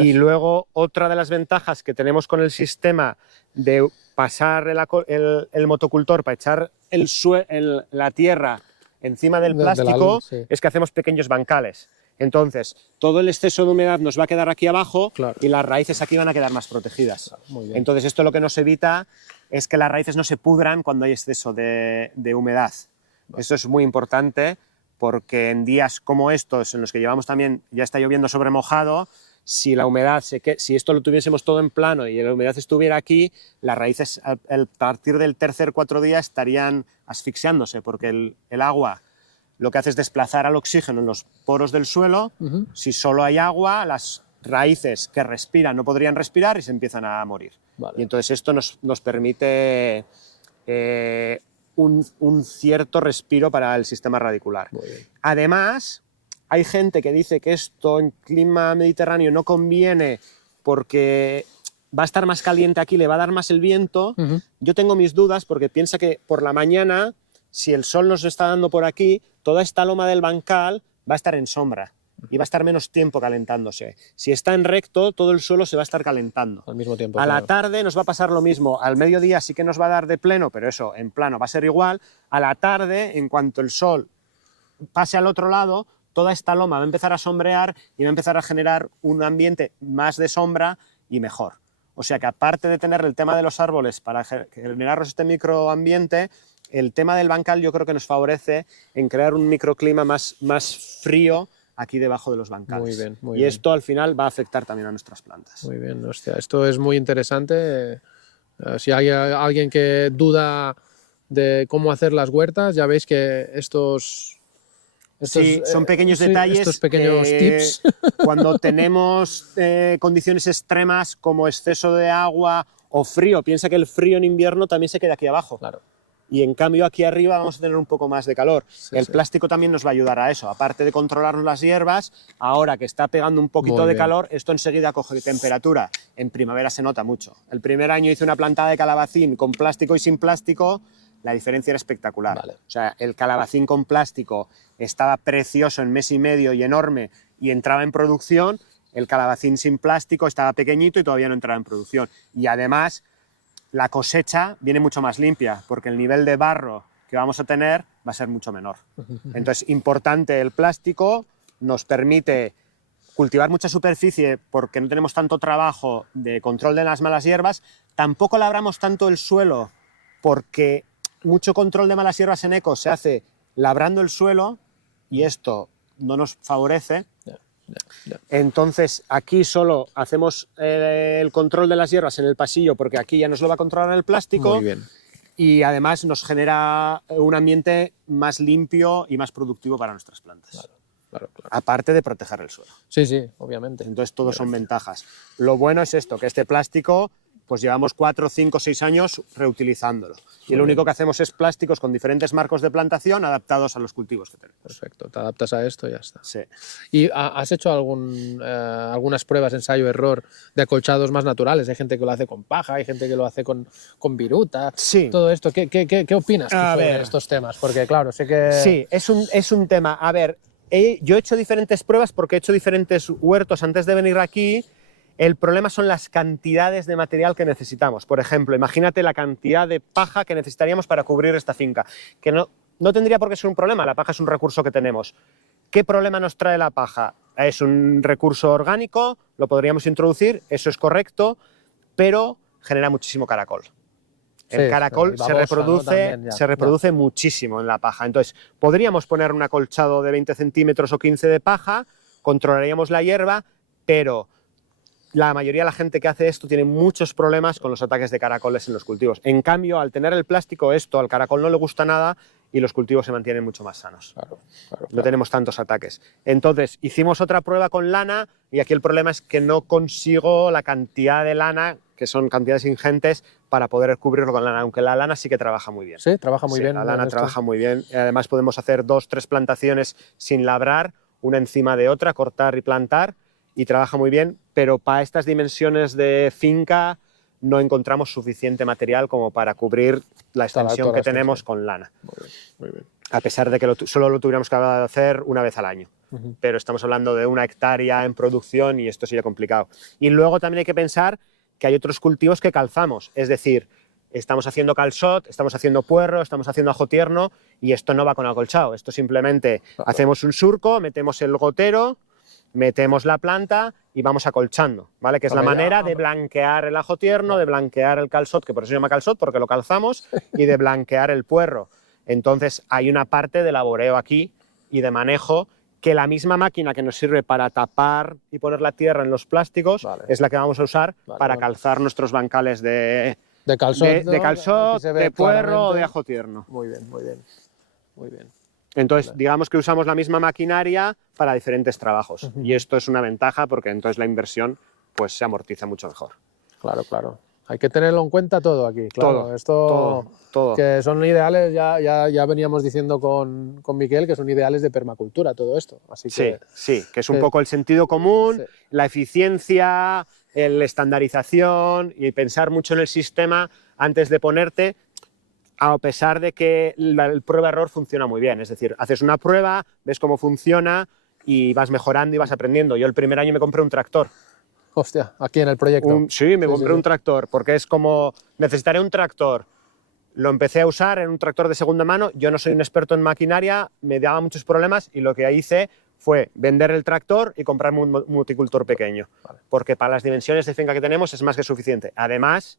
Y luego otra de las ventajas que tenemos con el sistema de pasar el motocultor para echar la tierra encima del plástico es que hacemos pequeños bancales. Entonces, todo el exceso de humedad nos va a quedar aquí abajo, Claro. y las raíces aquí van a quedar más protegidas. Claro, muy bien. Entonces, esto lo que nos evita es que las raíces no se pudran cuando hay exceso de humedad. Eso es muy importante, porque en días como estos, en los que llevamos también, ya está lloviendo sobre mojado, si la humedad, si esto lo tuviésemos todo en plano y la humedad estuviera aquí, las raíces a partir del tercer, cuarto día estarían asfixiándose, porque el agua lo que hace es desplazar al oxígeno en los poros del suelo. Si solo hay agua, las raíces que respiran no podrían respirar y se empiezan a morir. Vale. Y entonces esto nos permite un cierto respiro para el sistema radicular. Muy bien. Además, hay gente que dice que esto en clima mediterráneo no conviene porque va a estar más caliente aquí, le va a dar más el viento. Yo tengo mis dudas porque piensa que por la mañana, si el sol nos está dando por aquí, toda esta loma del bancal va a estar en sombra y va a estar menos tiempo calentándose. Si está en recto, todo el suelo se va a estar calentando. Al mismo tiempo. A claro. la tarde nos va a pasar lo mismo. Al mediodía sí que nos va a dar de pleno, pero eso en plano va a ser igual. A la tarde, en cuanto el sol pase al otro lado, toda esta loma va a empezar a sombrear y va a empezar a generar un ambiente más de sombra y mejor. O sea que aparte de tener el tema de los árboles para generarnos este microambiente, el tema del bancal yo creo que nos favorece en crear un microclima más frío aquí debajo de los bancales. Muy bien, muy y bien. esto al final va a afectar también a nuestras plantas. Muy bien, hostia, esto es muy interesante. Si hay alguien que duda de cómo hacer las huertas, ya veis que estos Sí, son pequeños sí, detalles. estos pequeños tips. Cuando tenemos condiciones extremas como exceso de agua o frío, piensa que el frío en invierno también se queda aquí abajo. Claro. Y en cambio aquí arriba vamos a tener un poco más de calor. Sí, el sí. plástico también nos va a ayudar a eso. Aparte de controlarnos las hierbas, ahora que está pegando un poquito Muy de bien. calor, esto enseguida coge temperatura. En primavera se nota mucho. El primer año hice una plantada de calabacín con plástico y sin plástico, la diferencia era espectacular. Vale. O sea, el calabacín con plástico estaba precioso en mes y medio y enorme y entraba en producción. El calabacín sin plástico estaba pequeñito y todavía no entraba en producción. Y además, la cosecha viene mucho más limpia, porque el nivel de barro que vamos a tener va a ser mucho menor. Entonces, importante, el plástico nos permite cultivar mucha superficie porque no tenemos tanto trabajo de control de las malas hierbas, tampoco labramos tanto el suelo porque mucho control de malas hierbas en eco se hace labrando el suelo y esto no nos favorece. Ya. Entonces aquí solo hacemos el control de las hierbas en el pasillo porque aquí ya nos lo va a controlar el plástico. Muy bien. Y además nos genera un ambiente más limpio y más productivo para nuestras plantas. Claro. Aparte de proteger el suelo. Sí, obviamente. Entonces todo son ventajas. Lo bueno es esto, que este plástico pues llevamos 4, 5, 6 años reutilizándolo. Y lo único que hacemos es plásticos con diferentes marcos de plantación adaptados a los cultivos que tenemos. Perfecto, te adaptas a esto y ya está. Sí. ¿Y has hecho algunas pruebas, ensayo-error, de acolchados más naturales? Hay gente que lo hace con paja, hay gente que lo hace con viruta. Sí. Todo esto, ¿qué opinas tú sobre estos temas? Porque claro, sé que... Sí, es un tema. A ver, yo he hecho diferentes pruebas porque he hecho diferentes huertos antes de venir aquí. El problema son las cantidades de material que necesitamos. Por ejemplo, imagínate la cantidad de paja que necesitaríamos para cubrir esta finca, que no tendría por qué ser un problema, la paja es un recurso que tenemos. ¿Qué problema nos trae la paja? Es un recurso orgánico, lo podríamos introducir, eso es correcto, pero genera muchísimo caracol. El caracol se reproduce, ¿no? Se reproduce muchísimo en la paja. Entonces, podríamos poner un acolchado de 20 centímetros o 15 de paja, controlaríamos la hierba, pero la mayoría de la gente que hace esto tiene muchos problemas con los ataques de caracoles en los cultivos. En cambio, al tener el plástico, esto al caracol no le gusta nada y los cultivos se mantienen mucho más sanos. Claro. No tenemos tantos ataques. Entonces, hicimos otra prueba con lana y aquí el problema es que no consigo la cantidad de lana, que son cantidades ingentes, para poder cubrirlo con lana, aunque la lana sí que trabaja muy bien. Sí, trabaja muy bien. La lana trabaja muy bien. Además, podemos hacer 2, 3 plantaciones sin labrar, una encima de otra, cortar y plantar, y trabaja muy bien, pero para estas dimensiones de finca no encontramos suficiente material como para cubrir la extensión que tenemos con lana. Muy bien. A pesar de que solo lo tuviéramos que hacer una vez al año. Pero estamos hablando de 1 hectárea en producción y esto sería complicado. Y luego también hay que pensar que hay otros cultivos que calzamos, es decir, estamos haciendo calçot, estamos haciendo puerro, estamos haciendo ajo tierno y esto no va con acolchado, esto simplemente hacemos un surco, metemos el gotero, metemos la planta y vamos acolchando, ¿vale? Que es la manera de blanquear el ajo tierno, de blanquear el calçot, que por eso se llama calçot, porque lo calzamos, y de blanquear el puerro. Entonces hay una parte de laboreo aquí y de manejo que la misma máquina que nos sirve para tapar y poner la tierra en los plásticos es la que vamos a usar para calzar nuestros bancales de calçot, de calçot, de puerro o de ajo tierno. Muy bien, muy bien. Muy bien. Entonces, digamos que usamos la misma maquinaria para diferentes trabajos. Y esto es una ventaja porque entonces la inversión pues, se amortiza mucho mejor. Claro, claro. Hay que tenerlo en cuenta todo aquí. Claro, todo. Que son ideales, ya veníamos diciendo con Miquel, que son ideales de permacultura todo esto. Así que, sí, que es un poco el sentido común, la eficiencia, la estandarización y pensar mucho en el sistema antes de ponerte, a pesar de que el prueba-error funciona muy bien. Es decir, haces una prueba, ves cómo funciona y vas mejorando y vas aprendiendo. Yo el primer año me compré un tractor. Hostia, aquí en el proyecto. Sí, me compré un tractor, porque es como, necesitaré un tractor. Lo empecé a usar en un tractor de segunda mano, yo no soy un experto en maquinaria, me daba muchos problemas y lo que hice fue vender el tractor y comprarme un moticultor pequeño, porque para las dimensiones de finca que tenemos es más que suficiente. Además,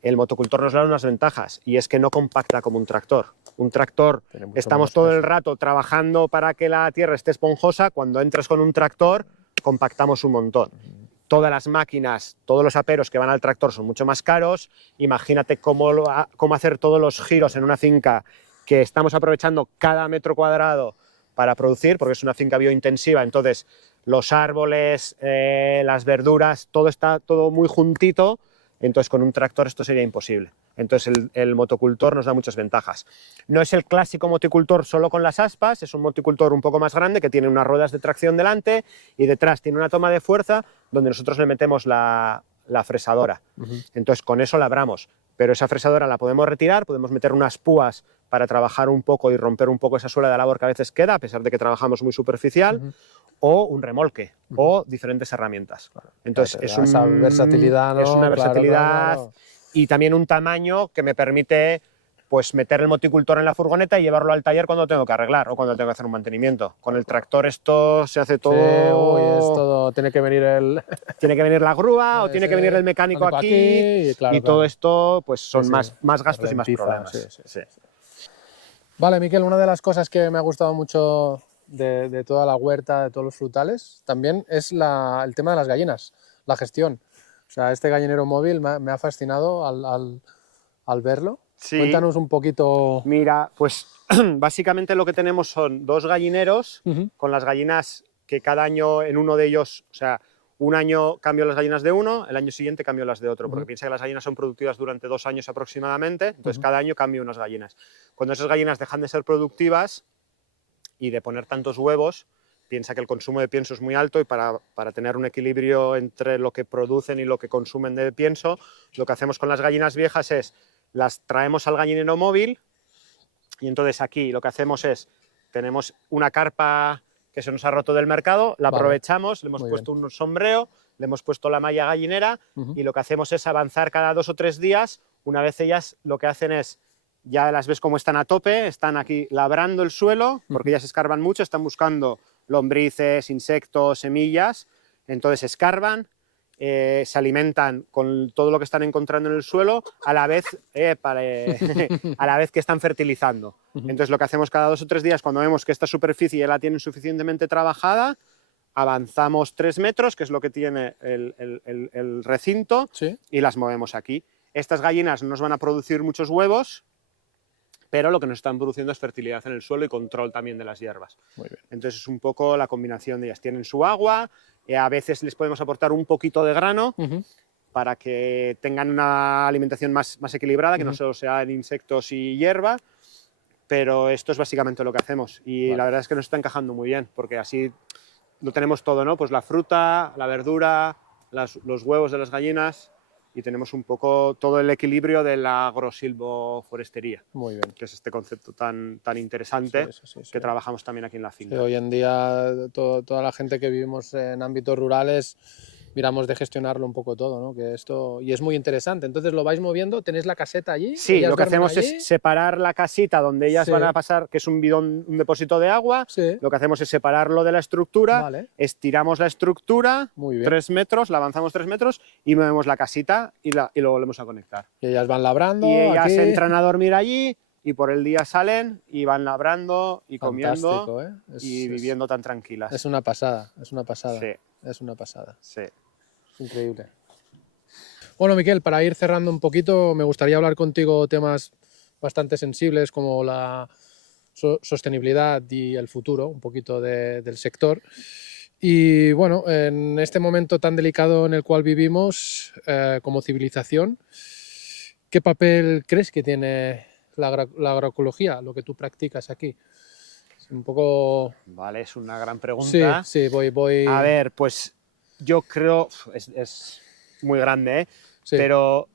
el motocultor nos da unas ventajas y es que no compacta como un tractor. Un tractor, estamos todo el rato trabajando para que la tierra esté esponjosa, cuando entras con un tractor compactamos un montón. Todas las máquinas, todos los aperos que van al tractor son mucho más caros. Imagínate cómo hacer todos los giros en una finca que estamos aprovechando cada metro cuadrado para producir, porque es una finca biointensiva, entonces los árboles, las verduras, todo está todo muy juntito, entonces con un tractor esto sería imposible. Entonces el motocultor nos da muchas ventajas. No es el clásico motocultor solo con las aspas, es un motocultor un poco más grande que tiene unas ruedas de tracción delante y detrás tiene una toma de fuerza donde nosotros le metemos la fresadora. Entonces con eso labramos, pero esa fresadora la podemos retirar, podemos meter unas púas para trabajar un poco y romper un poco esa suela de labor que a veces queda, a pesar de que trabajamos muy superficial, o un remolque, o diferentes herramientas. Entonces es una versatilidad, Claro. Y también un tamaño que me permite pues, meter el moticultor en la furgoneta y llevarlo al taller cuando tengo que arreglar o cuando tengo que hacer un mantenimiento. Con el tractor esto se hace todo... Sí, es todo, tiene que venir tiene que venir la grúa o tiene que venir el mecánico aquí y todo esto pues son más gastos y más problemas. Vale, Miquel, una de las cosas que me ha gustado mucho de toda la huerta, de todos los frutales, también es el tema de las gallinas, la gestión. O sea, este gallinero móvil me ha fascinado al verlo. Sí. Cuéntanos un poquito. Mira, pues básicamente lo que tenemos son 2 gallineros con las gallinas que cada año en uno de ellos, o sea, un año cambio las gallinas de uno, el año siguiente cambio las de otro, porque piensa que las gallinas son productivas durante 2 años aproximadamente, entonces cada año cambio unas gallinas. Cuando esas gallinas dejan de ser productivas y de poner tantos huevos, piensa que el consumo de pienso es muy alto y para tener un equilibrio entre lo que producen y lo que consumen de pienso, lo que hacemos con las gallinas viejas es las traemos al gallinero móvil y entonces aquí lo que hacemos es, tenemos una carpa que se nos ha roto del mercado, la aprovechamos, le hemos puesto un sombrero, le hemos puesto la malla gallinera y lo que hacemos es avanzar cada 2 o 3 días, una vez ellas lo que hacen es, ya las ves como están a tope, están aquí labrando el suelo, porque ellas escarban mucho, están buscando lombrices, insectos, semillas, entonces escarban, se alimentan con todo lo que están encontrando en el suelo a la vez que están fertilizando. Entonces lo que hacemos cada 2 o 3 días cuando vemos que esta superficie ya la tienen suficientemente trabajada, avanzamos 3 metros, que es lo que tiene el recinto, y las movemos aquí. Estas gallinas no nos van a producir muchos huevos, pero lo que nos están produciendo es fertilidad en el suelo y control también de las hierbas. Muy bien. Entonces es un poco la combinación de ellas. Tienen su agua, a veces les podemos aportar un poquito de grano para que tengan una alimentación más equilibrada, que no solo sean insectos y hierba, pero esto es básicamente lo que hacemos. Y la verdad es que nos está encajando muy bien, porque así lo tenemos todo, ¿no? Pues la fruta, la verdura, los huevos de las gallinas, y tenemos un poco todo el equilibrio de la agrosilvoforestería. Muy bien. Que es este concepto tan interesante que trabajamos también aquí en la finca. Hoy en día toda la gente que vivimos en ámbitos rurales miramos de gestionarlo un poco todo, ¿no? Que esto, y es muy interesante. Entonces lo vais moviendo, tenéis la caseta allí. Sí, ellas lo que duermen hacemos allí. es separar la casita donde ellas Sí. van a pasar, que es un bidón, un depósito de agua. Sí. Lo que hacemos es separarlo de la estructura, Vale. estiramos la estructura Muy bien. 3 metros, la avanzamos 3 metros y movemos la casita y lo volvemos a conectar. Y ellas van labrando. Y ellas aquí. entran a dormir allí y por el día salen y van labrando y Fantástico, comiendo ¿eh? y viviendo tan tranquilas. Es una pasada, es una pasada. Sí. Es una pasada. Sí. Es increíble. Bueno, Miquel, para ir cerrando un poquito, me gustaría hablar contigo temas bastante sensibles como la sostenibilidad y el futuro, un poquito del sector. Y bueno, en este momento tan delicado en el cual vivimos como civilización, ¿qué papel crees que tiene la agroecología, lo que tú practicas aquí? Es un poco... Vale, es una gran Sí, pregunta. sí, voy... A ver, pues yo creo, es muy grande, ¿eh? Sí. Pero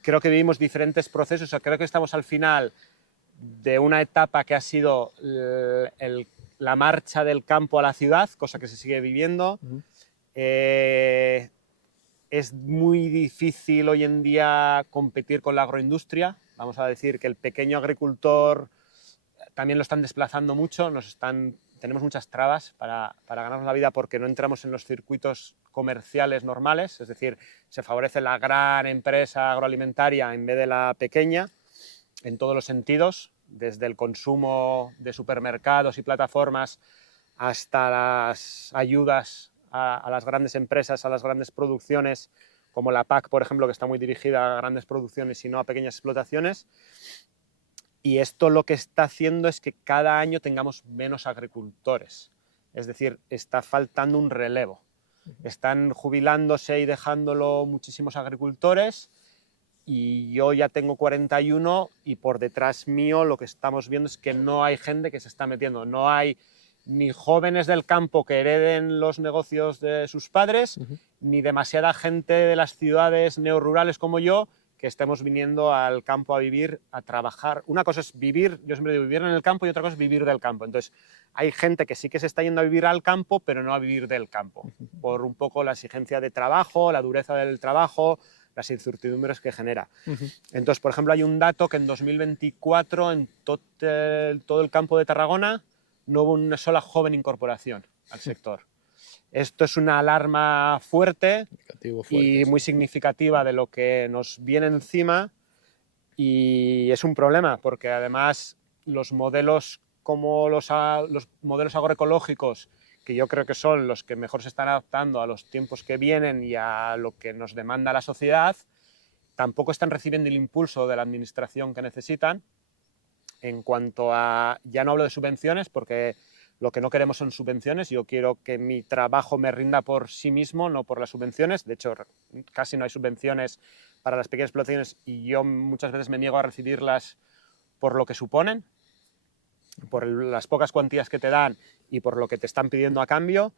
creo que vivimos diferentes procesos. O sea, creo que estamos al final de una etapa que ha sido la marcha del campo a la ciudad, cosa que se sigue viviendo. Uh-huh. Es muy difícil hoy en día competir con la agroindustria. Vamos a decir que el pequeño agricultor también lo están desplazando mucho, tenemos muchas trabas para ganarnos la vida porque no entramos en los circuitos comerciales normales, es decir, se favorece la gran empresa agroalimentaria en vez de la pequeña, en todos los sentidos, desde el consumo de supermercados y plataformas hasta las ayudas a las grandes empresas, a las grandes producciones, como la PAC, por ejemplo, que está muy dirigida a grandes producciones y no a pequeñas explotaciones. Y esto lo que está haciendo es que cada año tengamos menos agricultores. Es decir, está faltando un relevo. Están jubilándose y dejándolo muchísimos agricultores y yo ya tengo 41 y por detrás mío lo que estamos viendo es que no hay gente que se está metiendo. No hay ni jóvenes del campo que hereden los negocios de sus padres, ni demasiada gente de las ciudades neorurales como yo que estemos viniendo al campo a vivir, a trabajar. Una cosa es vivir, yo siempre digo vivir en el campo, y otra cosa es vivir del campo. Entonces, hay gente que sí que se está yendo a vivir al campo, pero no a vivir del campo, por un poco la exigencia de trabajo, la dureza del trabajo, las incertidumbres que genera. Entonces, por ejemplo, hay un dato que en 2024 en todo el campo de Tarragona no hubo una sola joven incorporación al sector. Esto es una alarma fuerte y muy significativa de lo que nos viene encima y es un problema porque además los modelos como los modelos agroecológicos, que yo creo que son los que mejor se están adaptando a los tiempos que vienen y a lo que nos demanda la sociedad, tampoco están recibiendo el impulso de la administración que necesitan en cuanto a, ya no hablo de subvenciones porque lo que no queremos son subvenciones, yo quiero que mi trabajo me rinda por sí mismo, no por las subvenciones. De hecho, casi no hay subvenciones para las pequeñas explotaciones y yo muchas veces me niego a recibirlas por lo que suponen, por las pocas cuantías que te dan y por lo que te están pidiendo a cambio.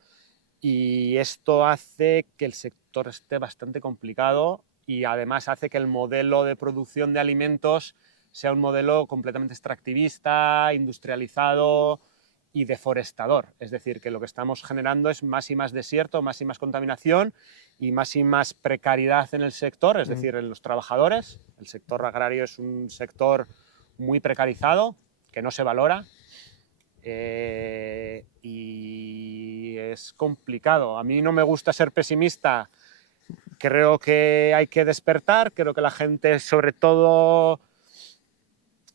Y esto hace que el sector esté bastante complicado y además hace que el modelo de producción de alimentos sea un modelo completamente extractivista, industrializado y deforestador, es decir, que lo que estamos generando es más y más desierto, más y más contaminación y más precariedad en el sector, es decir, en los trabajadores. El sector agrario es un sector muy precarizado, que no se valora y es complicado. A mí no me gusta ser pesimista, creo que hay que despertar, creo que la gente sobre todo...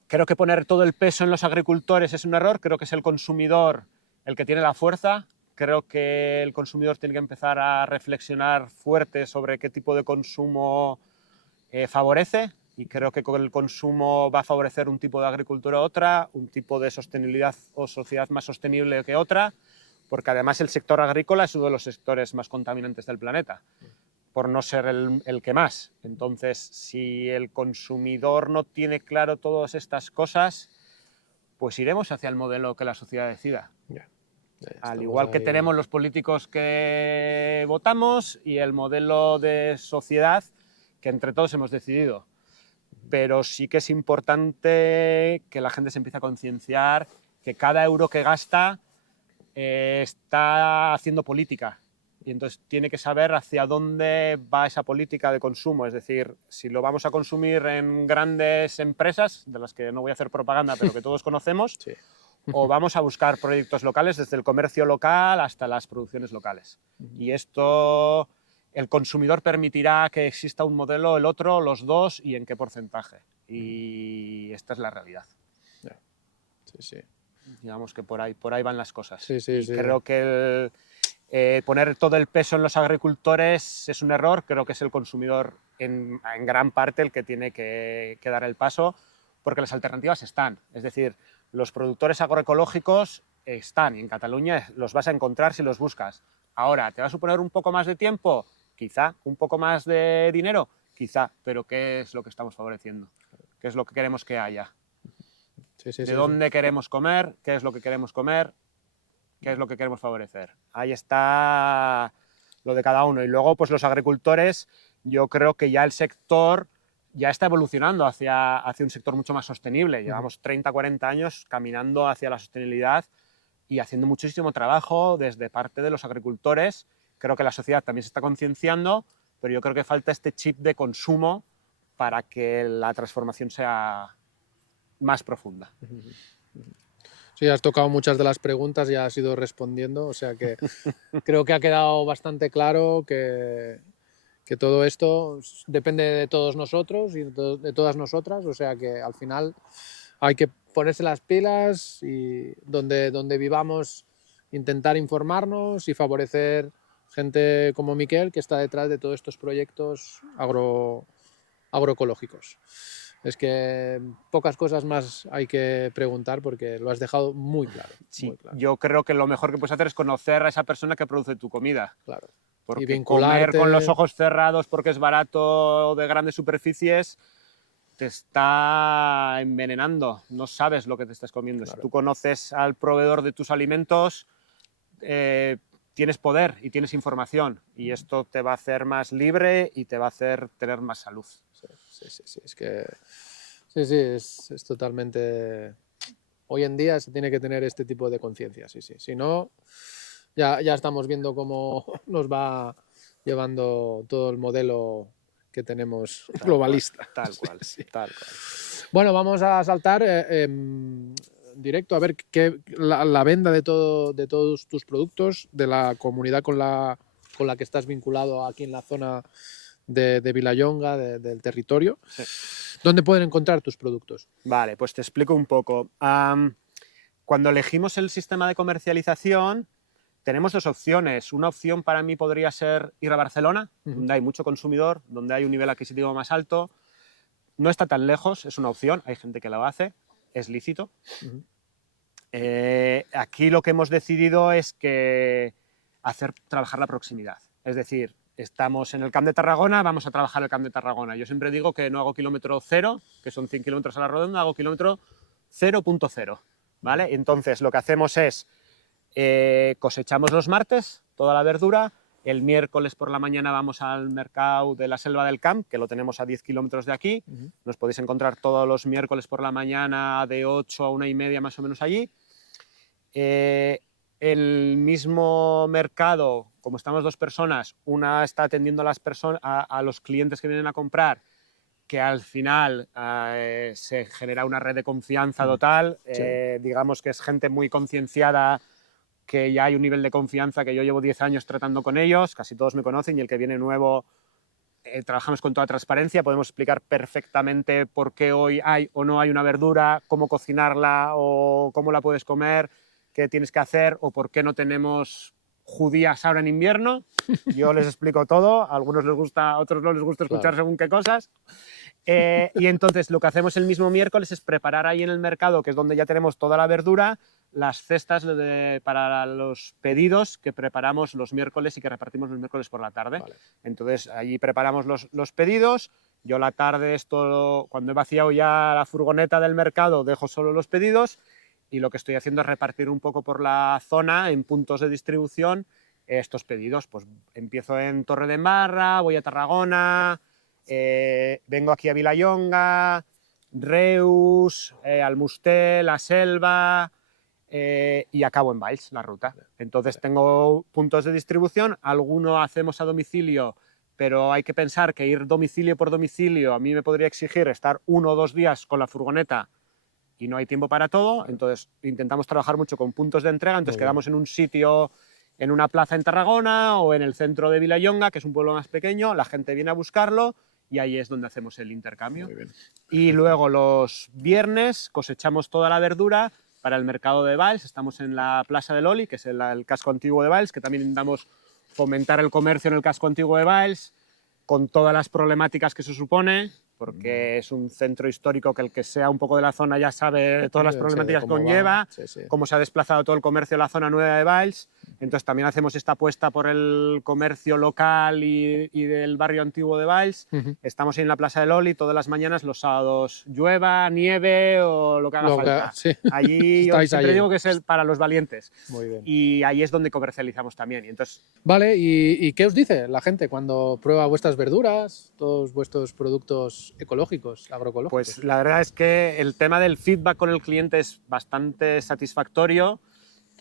Creo que poner todo el peso en los agricultores es un error, creo que es el consumidor el que tiene la fuerza, creo que el consumidor tiene que empezar a reflexionar fuerte sobre qué tipo de consumo favorece y creo que con el consumo va a favorecer un tipo de agricultura u otra, un tipo de sostenibilidad o sociedad más sostenible que otra, porque además el sector agrícola es uno de los sectores más contaminantes del planeta, por no ser el que más. Entonces, si el consumidor no tiene claro todas estas cosas, pues iremos hacia el modelo que la sociedad decida. Al igual que tenemos los políticos que votamos y el modelo de sociedad que entre todos hemos decidido. Pero sí que es importante que la gente se empiece a concienciar que cada euro que gasta está haciendo política y entonces tiene que saber hacia dónde va esa política de consumo, es decir, si lo vamos a consumir en grandes empresas, de las que no voy a hacer propaganda, pero que todos conocemos, Sí. o vamos a buscar proyectos locales, desde el comercio local hasta las producciones locales. Y esto, el consumidor permitirá que exista un modelo, el otro, los dos, y en qué porcentaje. Y esta es la realidad. Sí, sí. Digamos que por ahí van las cosas. Sí, sí, y sí. creo que poner todo el peso en los agricultores es un error. Creo que es el consumidor en gran parte el que tiene que dar el paso, porque las alternativas están. Es decir, los productores agroecológicos están, y en Cataluña los vas a encontrar si los buscas. Ahora, ¿te va a suponer un poco más de tiempo? Quizá. ¿Un poco más de dinero? Quizá. Pero ¿qué es lo que estamos favoreciendo? ¿Qué es lo que queremos que haya? Sí, sí, ¿De sí, dónde queremos comer? ¿Qué es lo que queremos comer? ¿Qué es lo que queremos favorecer? Ahí está lo de cada uno. Y luego, pues los agricultores, yo creo que ya el sector ya está evolucionando hacia un sector mucho más sostenible. Llevamos 30, 40 años caminando hacia la sostenibilidad y haciendo muchísimo trabajo desde parte de los agricultores. Creo que la sociedad también se está concienciando, pero yo creo que falta este chip de consumo para que la transformación sea más profunda. Sí, has tocado muchas de las preguntas y has ido respondiendo, o sea que creo que ha quedado bastante claro que todo esto depende de todos nosotros y de todas nosotras, o sea que al final hay que ponerse las pilas y donde vivamos intentar informarnos y favorecer gente como Miquel que está detrás de todos estos proyectos agroecológicos. Es que pocas cosas más hay que preguntar porque lo has dejado muy claro. Sí, Muy claro, yo creo que lo mejor que puedes hacer es conocer a esa persona que produce tu comida. claro. Y Porque comer con los vincularte. ojos cerrados porque es barato de grandes superficies te está envenenando. No sabes lo que te estás comiendo. Claro. Si tú conoces al proveedor de tus alimentos, tienes poder y tienes información. Y esto te va a hacer más libre y te va a hacer tener más salud. Sí, sí, sí, sí. Es que sí, sí, es totalmente. Hoy en día se tiene que tener este tipo de conciencia, sí, sí. Si no, ya estamos viendo cómo nos va llevando todo el modelo que tenemos globalista. Tal cual, Sí, sí. tal cual. Bueno, vamos a saltar directo a ver la venda de todos tus productos, de la comunidad con la que estás vinculado aquí en la zona de Vilallonga, del territorio. Sí. ¿Dónde pueden encontrar tus productos? Vale, pues te explico un poco. Cuando elegimos el sistema de comercialización, tenemos dos opciones. Una opción para mí podría ser ir a Barcelona, donde hay mucho consumidor, donde hay un nivel adquisitivo más alto. No está tan lejos, es una opción, hay gente que lo hace, es lícito. Aquí lo que hemos decidido es que trabajar la proximidad. Es decir, estamos en el Camp de Tarragona, vamos a trabajar el Camp de Tarragona. Yo siempre digo que no hago kilómetro cero, que son 100 kilómetros a la redonda, hago kilómetro 0.0, ¿vale? Entonces lo que hacemos es cosechamos los martes toda la verdura, el miércoles por la mañana vamos al mercado de la Selva del Camp, que lo tenemos a 10 kilómetros de aquí. Nos podéis encontrar todos los miércoles por la mañana de 8 a 1:30 más o menos allí. El mismo mercado, como estamos dos personas, una está atendiendo a los clientes que vienen a comprar, que al final se genera una red de confianza total. Sí. Digamos que es gente muy concienciada, que ya hay un nivel de confianza que yo llevo 10 años tratando con ellos, casi todos me conocen, y el que viene nuevo trabajamos con toda transparencia, podemos explicar perfectamente por qué hoy hay o no hay una verdura, cómo cocinarla o cómo la puedes comer, qué tienes que hacer o por qué no tenemos judías ahora en invierno. Yo les explico todo, a algunos les gusta, a otros no les gusta escuchar según qué cosas. Y entonces lo que hacemos el mismo miércoles es preparar ahí en el mercado, que es donde ya tenemos toda la verdura, las cestas para los pedidos que preparamos los miércoles y que repartimos los miércoles por la tarde. Vale. Entonces allí preparamos los pedidos, yo la tarde cuando he vaciado ya la furgoneta del mercado dejo solo los pedidos y lo que estoy haciendo es repartir un poco por la zona en puntos de distribución estos pedidos. Pues empiezo en Torredembarra, voy a Tarragona, vengo aquí a Vilallonga, Reus, Almusté, La Selva, y acabo en Valls, la ruta. Entonces tengo puntos de distribución, alguno hacemos a domicilio, pero hay que pensar que ir domicilio por domicilio a mí me podría exigir estar 1 o 2 días con la furgoneta y no hay tiempo para todo, entonces intentamos trabajar mucho con puntos de entrega, entonces quedamos en un sitio, en una plaza en Tarragona o en el centro de Vilallonga, que es un pueblo más pequeño, la gente viene a buscarlo y ahí es donde hacemos el intercambio. Muy bien. Y luego los viernes cosechamos toda la verdura para el mercado de Valls, estamos en la Plaza del Oli, que es el casco antiguo de Valls, que también intentamos fomentar el comercio en el casco antiguo de Valls, con todas las problemáticas que eso supone, porque es un centro histórico que el que sea un poco de la zona ya sabe todas las problemáticas que conlleva, cómo se ha desplazado todo el comercio de la zona nueva de Valls. Entonces también hacemos esta apuesta por el comercio local y del barrio antiguo de Valls. Estamos ahí en la Plaza del Oli todas las mañanas, los sábados, llueva, nieve o lo que haga falta. Allí yo siempre digo que es para los valientes. Muy bien. Y ahí es donde comercializamos también. Y entonces... Vale, ¿y qué os dice la gente cuando prueba vuestras verduras, todos vuestros productos ecológicos, agroecológicos? Pues la verdad es que el tema del feedback con el cliente es bastante satisfactorio.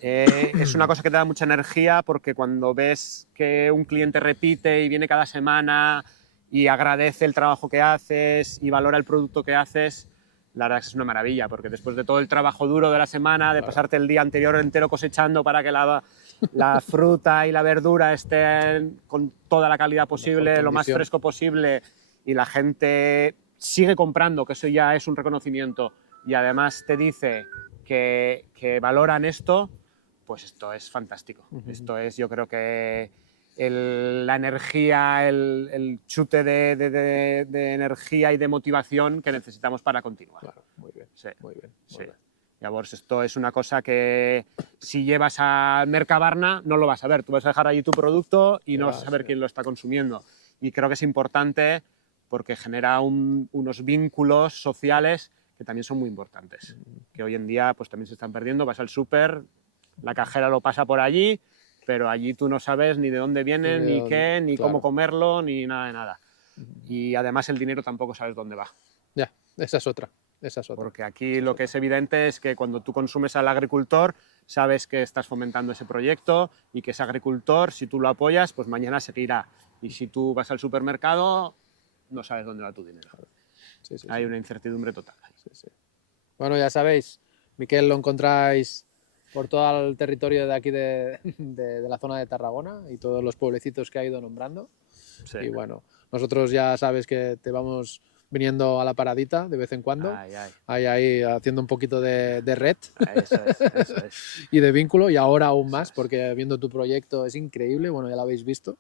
Es una cosa que te da mucha energía porque cuando ves que un cliente repite y viene cada semana y agradece el trabajo que haces y valora el producto que haces, la verdad es que es una maravilla, porque después de todo el trabajo duro de la semana, de pasarte el día anterior entero cosechando para que la fruta y la verdura estén con toda la calidad posible, lo más fresco posible, y la gente sigue comprando, que eso ya es un reconocimiento, y además te dice que valoran esto, pues esto es fantástico. Esto es, yo creo que la energía, el chute de energía y de motivación que necesitamos para continuar. Claro, muy bien, sí. Muy bien. Sí. Llavors, esto es una cosa que si llevas a Mercabarna no lo vas a ver. Tú vas a dejar allí tu producto y no vas a saber quién lo está consumiendo. Y creo que es importante porque genera unos vínculos sociales que también son muy importantes, que hoy en día pues también se están perdiendo. Vas al súper, la cajera lo pasa por allí, pero allí tú no sabes ni de dónde viene, ni qué, ni cómo comerlo, ni nada de nada. Y además el dinero tampoco sabes dónde va. Ya, esa es otra. Porque aquí lo que es evidente es que cuando tú consumes al agricultor, sabes que estás fomentando ese proyecto y que ese agricultor, si tú lo apoyas, pues mañana seguirá. Y si tú vas al supermercado, no sabes dónde va tu dinero. Hay una incertidumbre total. Bueno, ya sabéis, Miquel lo encontráis por todo el territorio de aquí de la zona de Tarragona y todos los pueblecitos que ha ido nombrando. Sí. Y bueno, nosotros ya sabes que te vamos viniendo a la paradita de vez en cuando, ahí haciendo un poquito de red. Eso es. Y de vínculo, y ahora aún más, porque viendo tu proyecto es increíble, bueno, ya lo habéis visto.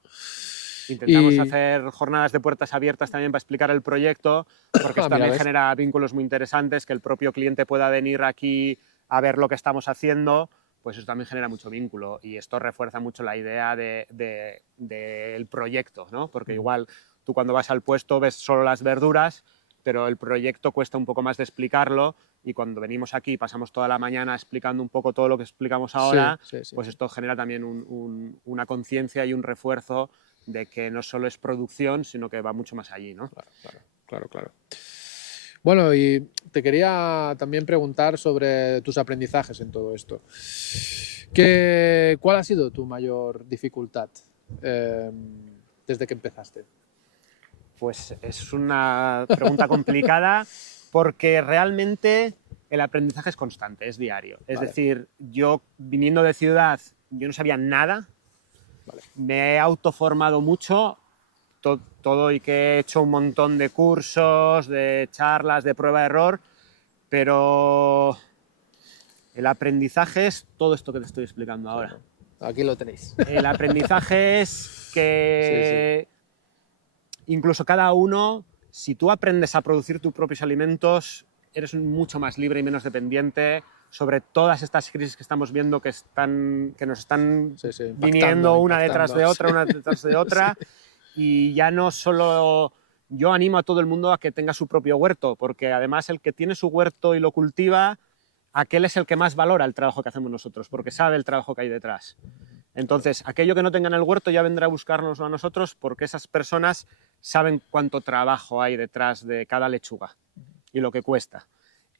Intentamos hacer jornadas de puertas abiertas también para explicar el proyecto, porque esto también genera vínculos muy interesantes, que el propio cliente pueda venir aquí a ver lo que estamos haciendo, pues eso también genera mucho vínculo y esto refuerza mucho la idea del proyecto, ¿no? Porque igual tú cuando vas al puesto ves solo las verduras, pero el proyecto cuesta un poco más de explicarlo y cuando venimos aquí pasamos toda la mañana explicando un poco todo lo que explicamos ahora, pues esto genera también una conciencia y un refuerzo de que no solo es producción, sino que va mucho más allí, ¿no? Claro. Bueno, y te quería también preguntar sobre tus aprendizajes en todo esto. ¿Cuál ha sido tu mayor dificultad desde que empezaste? Pues es una pregunta complicada porque realmente el aprendizaje es constante, es diario. Es decir, yo viniendo de ciudad, yo no sabía nada, me he autoformado mucho, todo y que he hecho un montón de cursos, de charlas, de prueba-error, pero el aprendizaje es todo esto que te estoy explicando ahora. Aquí lo tenéis. El aprendizaje es que incluso cada uno, si tú aprendes a producir tus propios alimentos, eres mucho más libre y menos dependiente sobre todas estas crisis que estamos viendo que nos están viniendo una detrás de otra, y ya no solo... Yo animo a todo el mundo a que tenga su propio huerto, porque además el que tiene su huerto y lo cultiva, aquel es el que más valora el trabajo que hacemos nosotros, porque sabe el trabajo que hay detrás. Entonces, aquello que no tenga en el huerto ya vendrá a buscarnos a nosotros porque esas personas saben cuánto trabajo hay detrás de cada lechuga y lo que cuesta.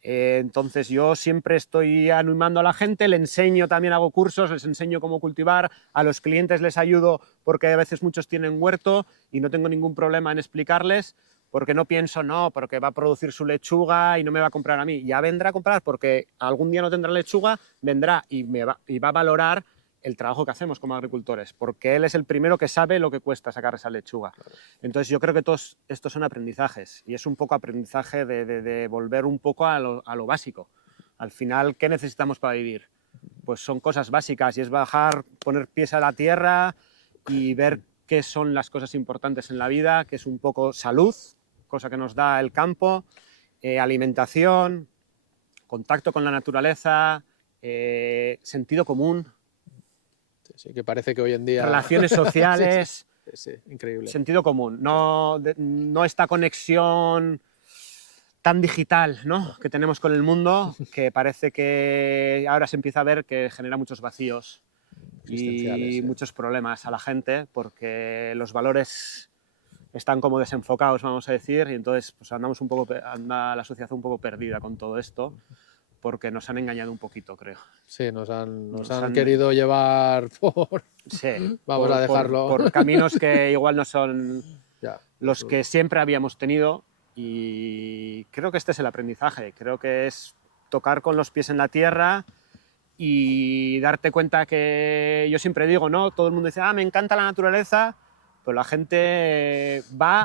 Entonces yo siempre estoy animando a la gente, le enseño, también hago cursos, les enseño cómo cultivar, a los clientes les ayudo porque a veces muchos tienen huerto y no tengo ningún problema en explicarles, porque no pienso, no, porque va a producir su lechuga y no me va a comprar a mí. Ya vendrá a comprar porque algún día no tendrá lechuga, vendrá y va a valorar el trabajo que hacemos como agricultores, porque él es el primero que sabe lo que cuesta sacar esa lechuga. Entonces yo creo que todos estos son aprendizajes y es un poco aprendizaje de volver un poco a lo básico. Al final, ¿qué necesitamos para vivir? Pues son cosas básicas y es bajar, poner pies a la tierra y ver qué son las cosas importantes en la vida, que es un poco salud, cosa que nos da el campo, alimentación, contacto con la naturaleza, sentido común. Sí, que parece que hoy en día... Relaciones sociales, sí, increíble. sentido común, no esta conexión tan digital, ¿no?, que tenemos con el mundo, que parece que ahora se empieza a ver que genera muchos vacíos y muchos problemas a la gente, porque los valores están como desenfocados, vamos a decir, y entonces pues anda la sociedad un poco perdida con todo esto, porque nos han engañado un poquito, creo. Sí, nos han querido llevar por... Sí, vamos a dejarlo. Por caminos que igual no son ya, los que siempre habíamos tenido, y creo que este es el aprendizaje, creo que es tocar con los pies en la tierra y darte cuenta que yo siempre digo, ¿no?, todo el mundo dice, me encanta la naturaleza, pero la gente va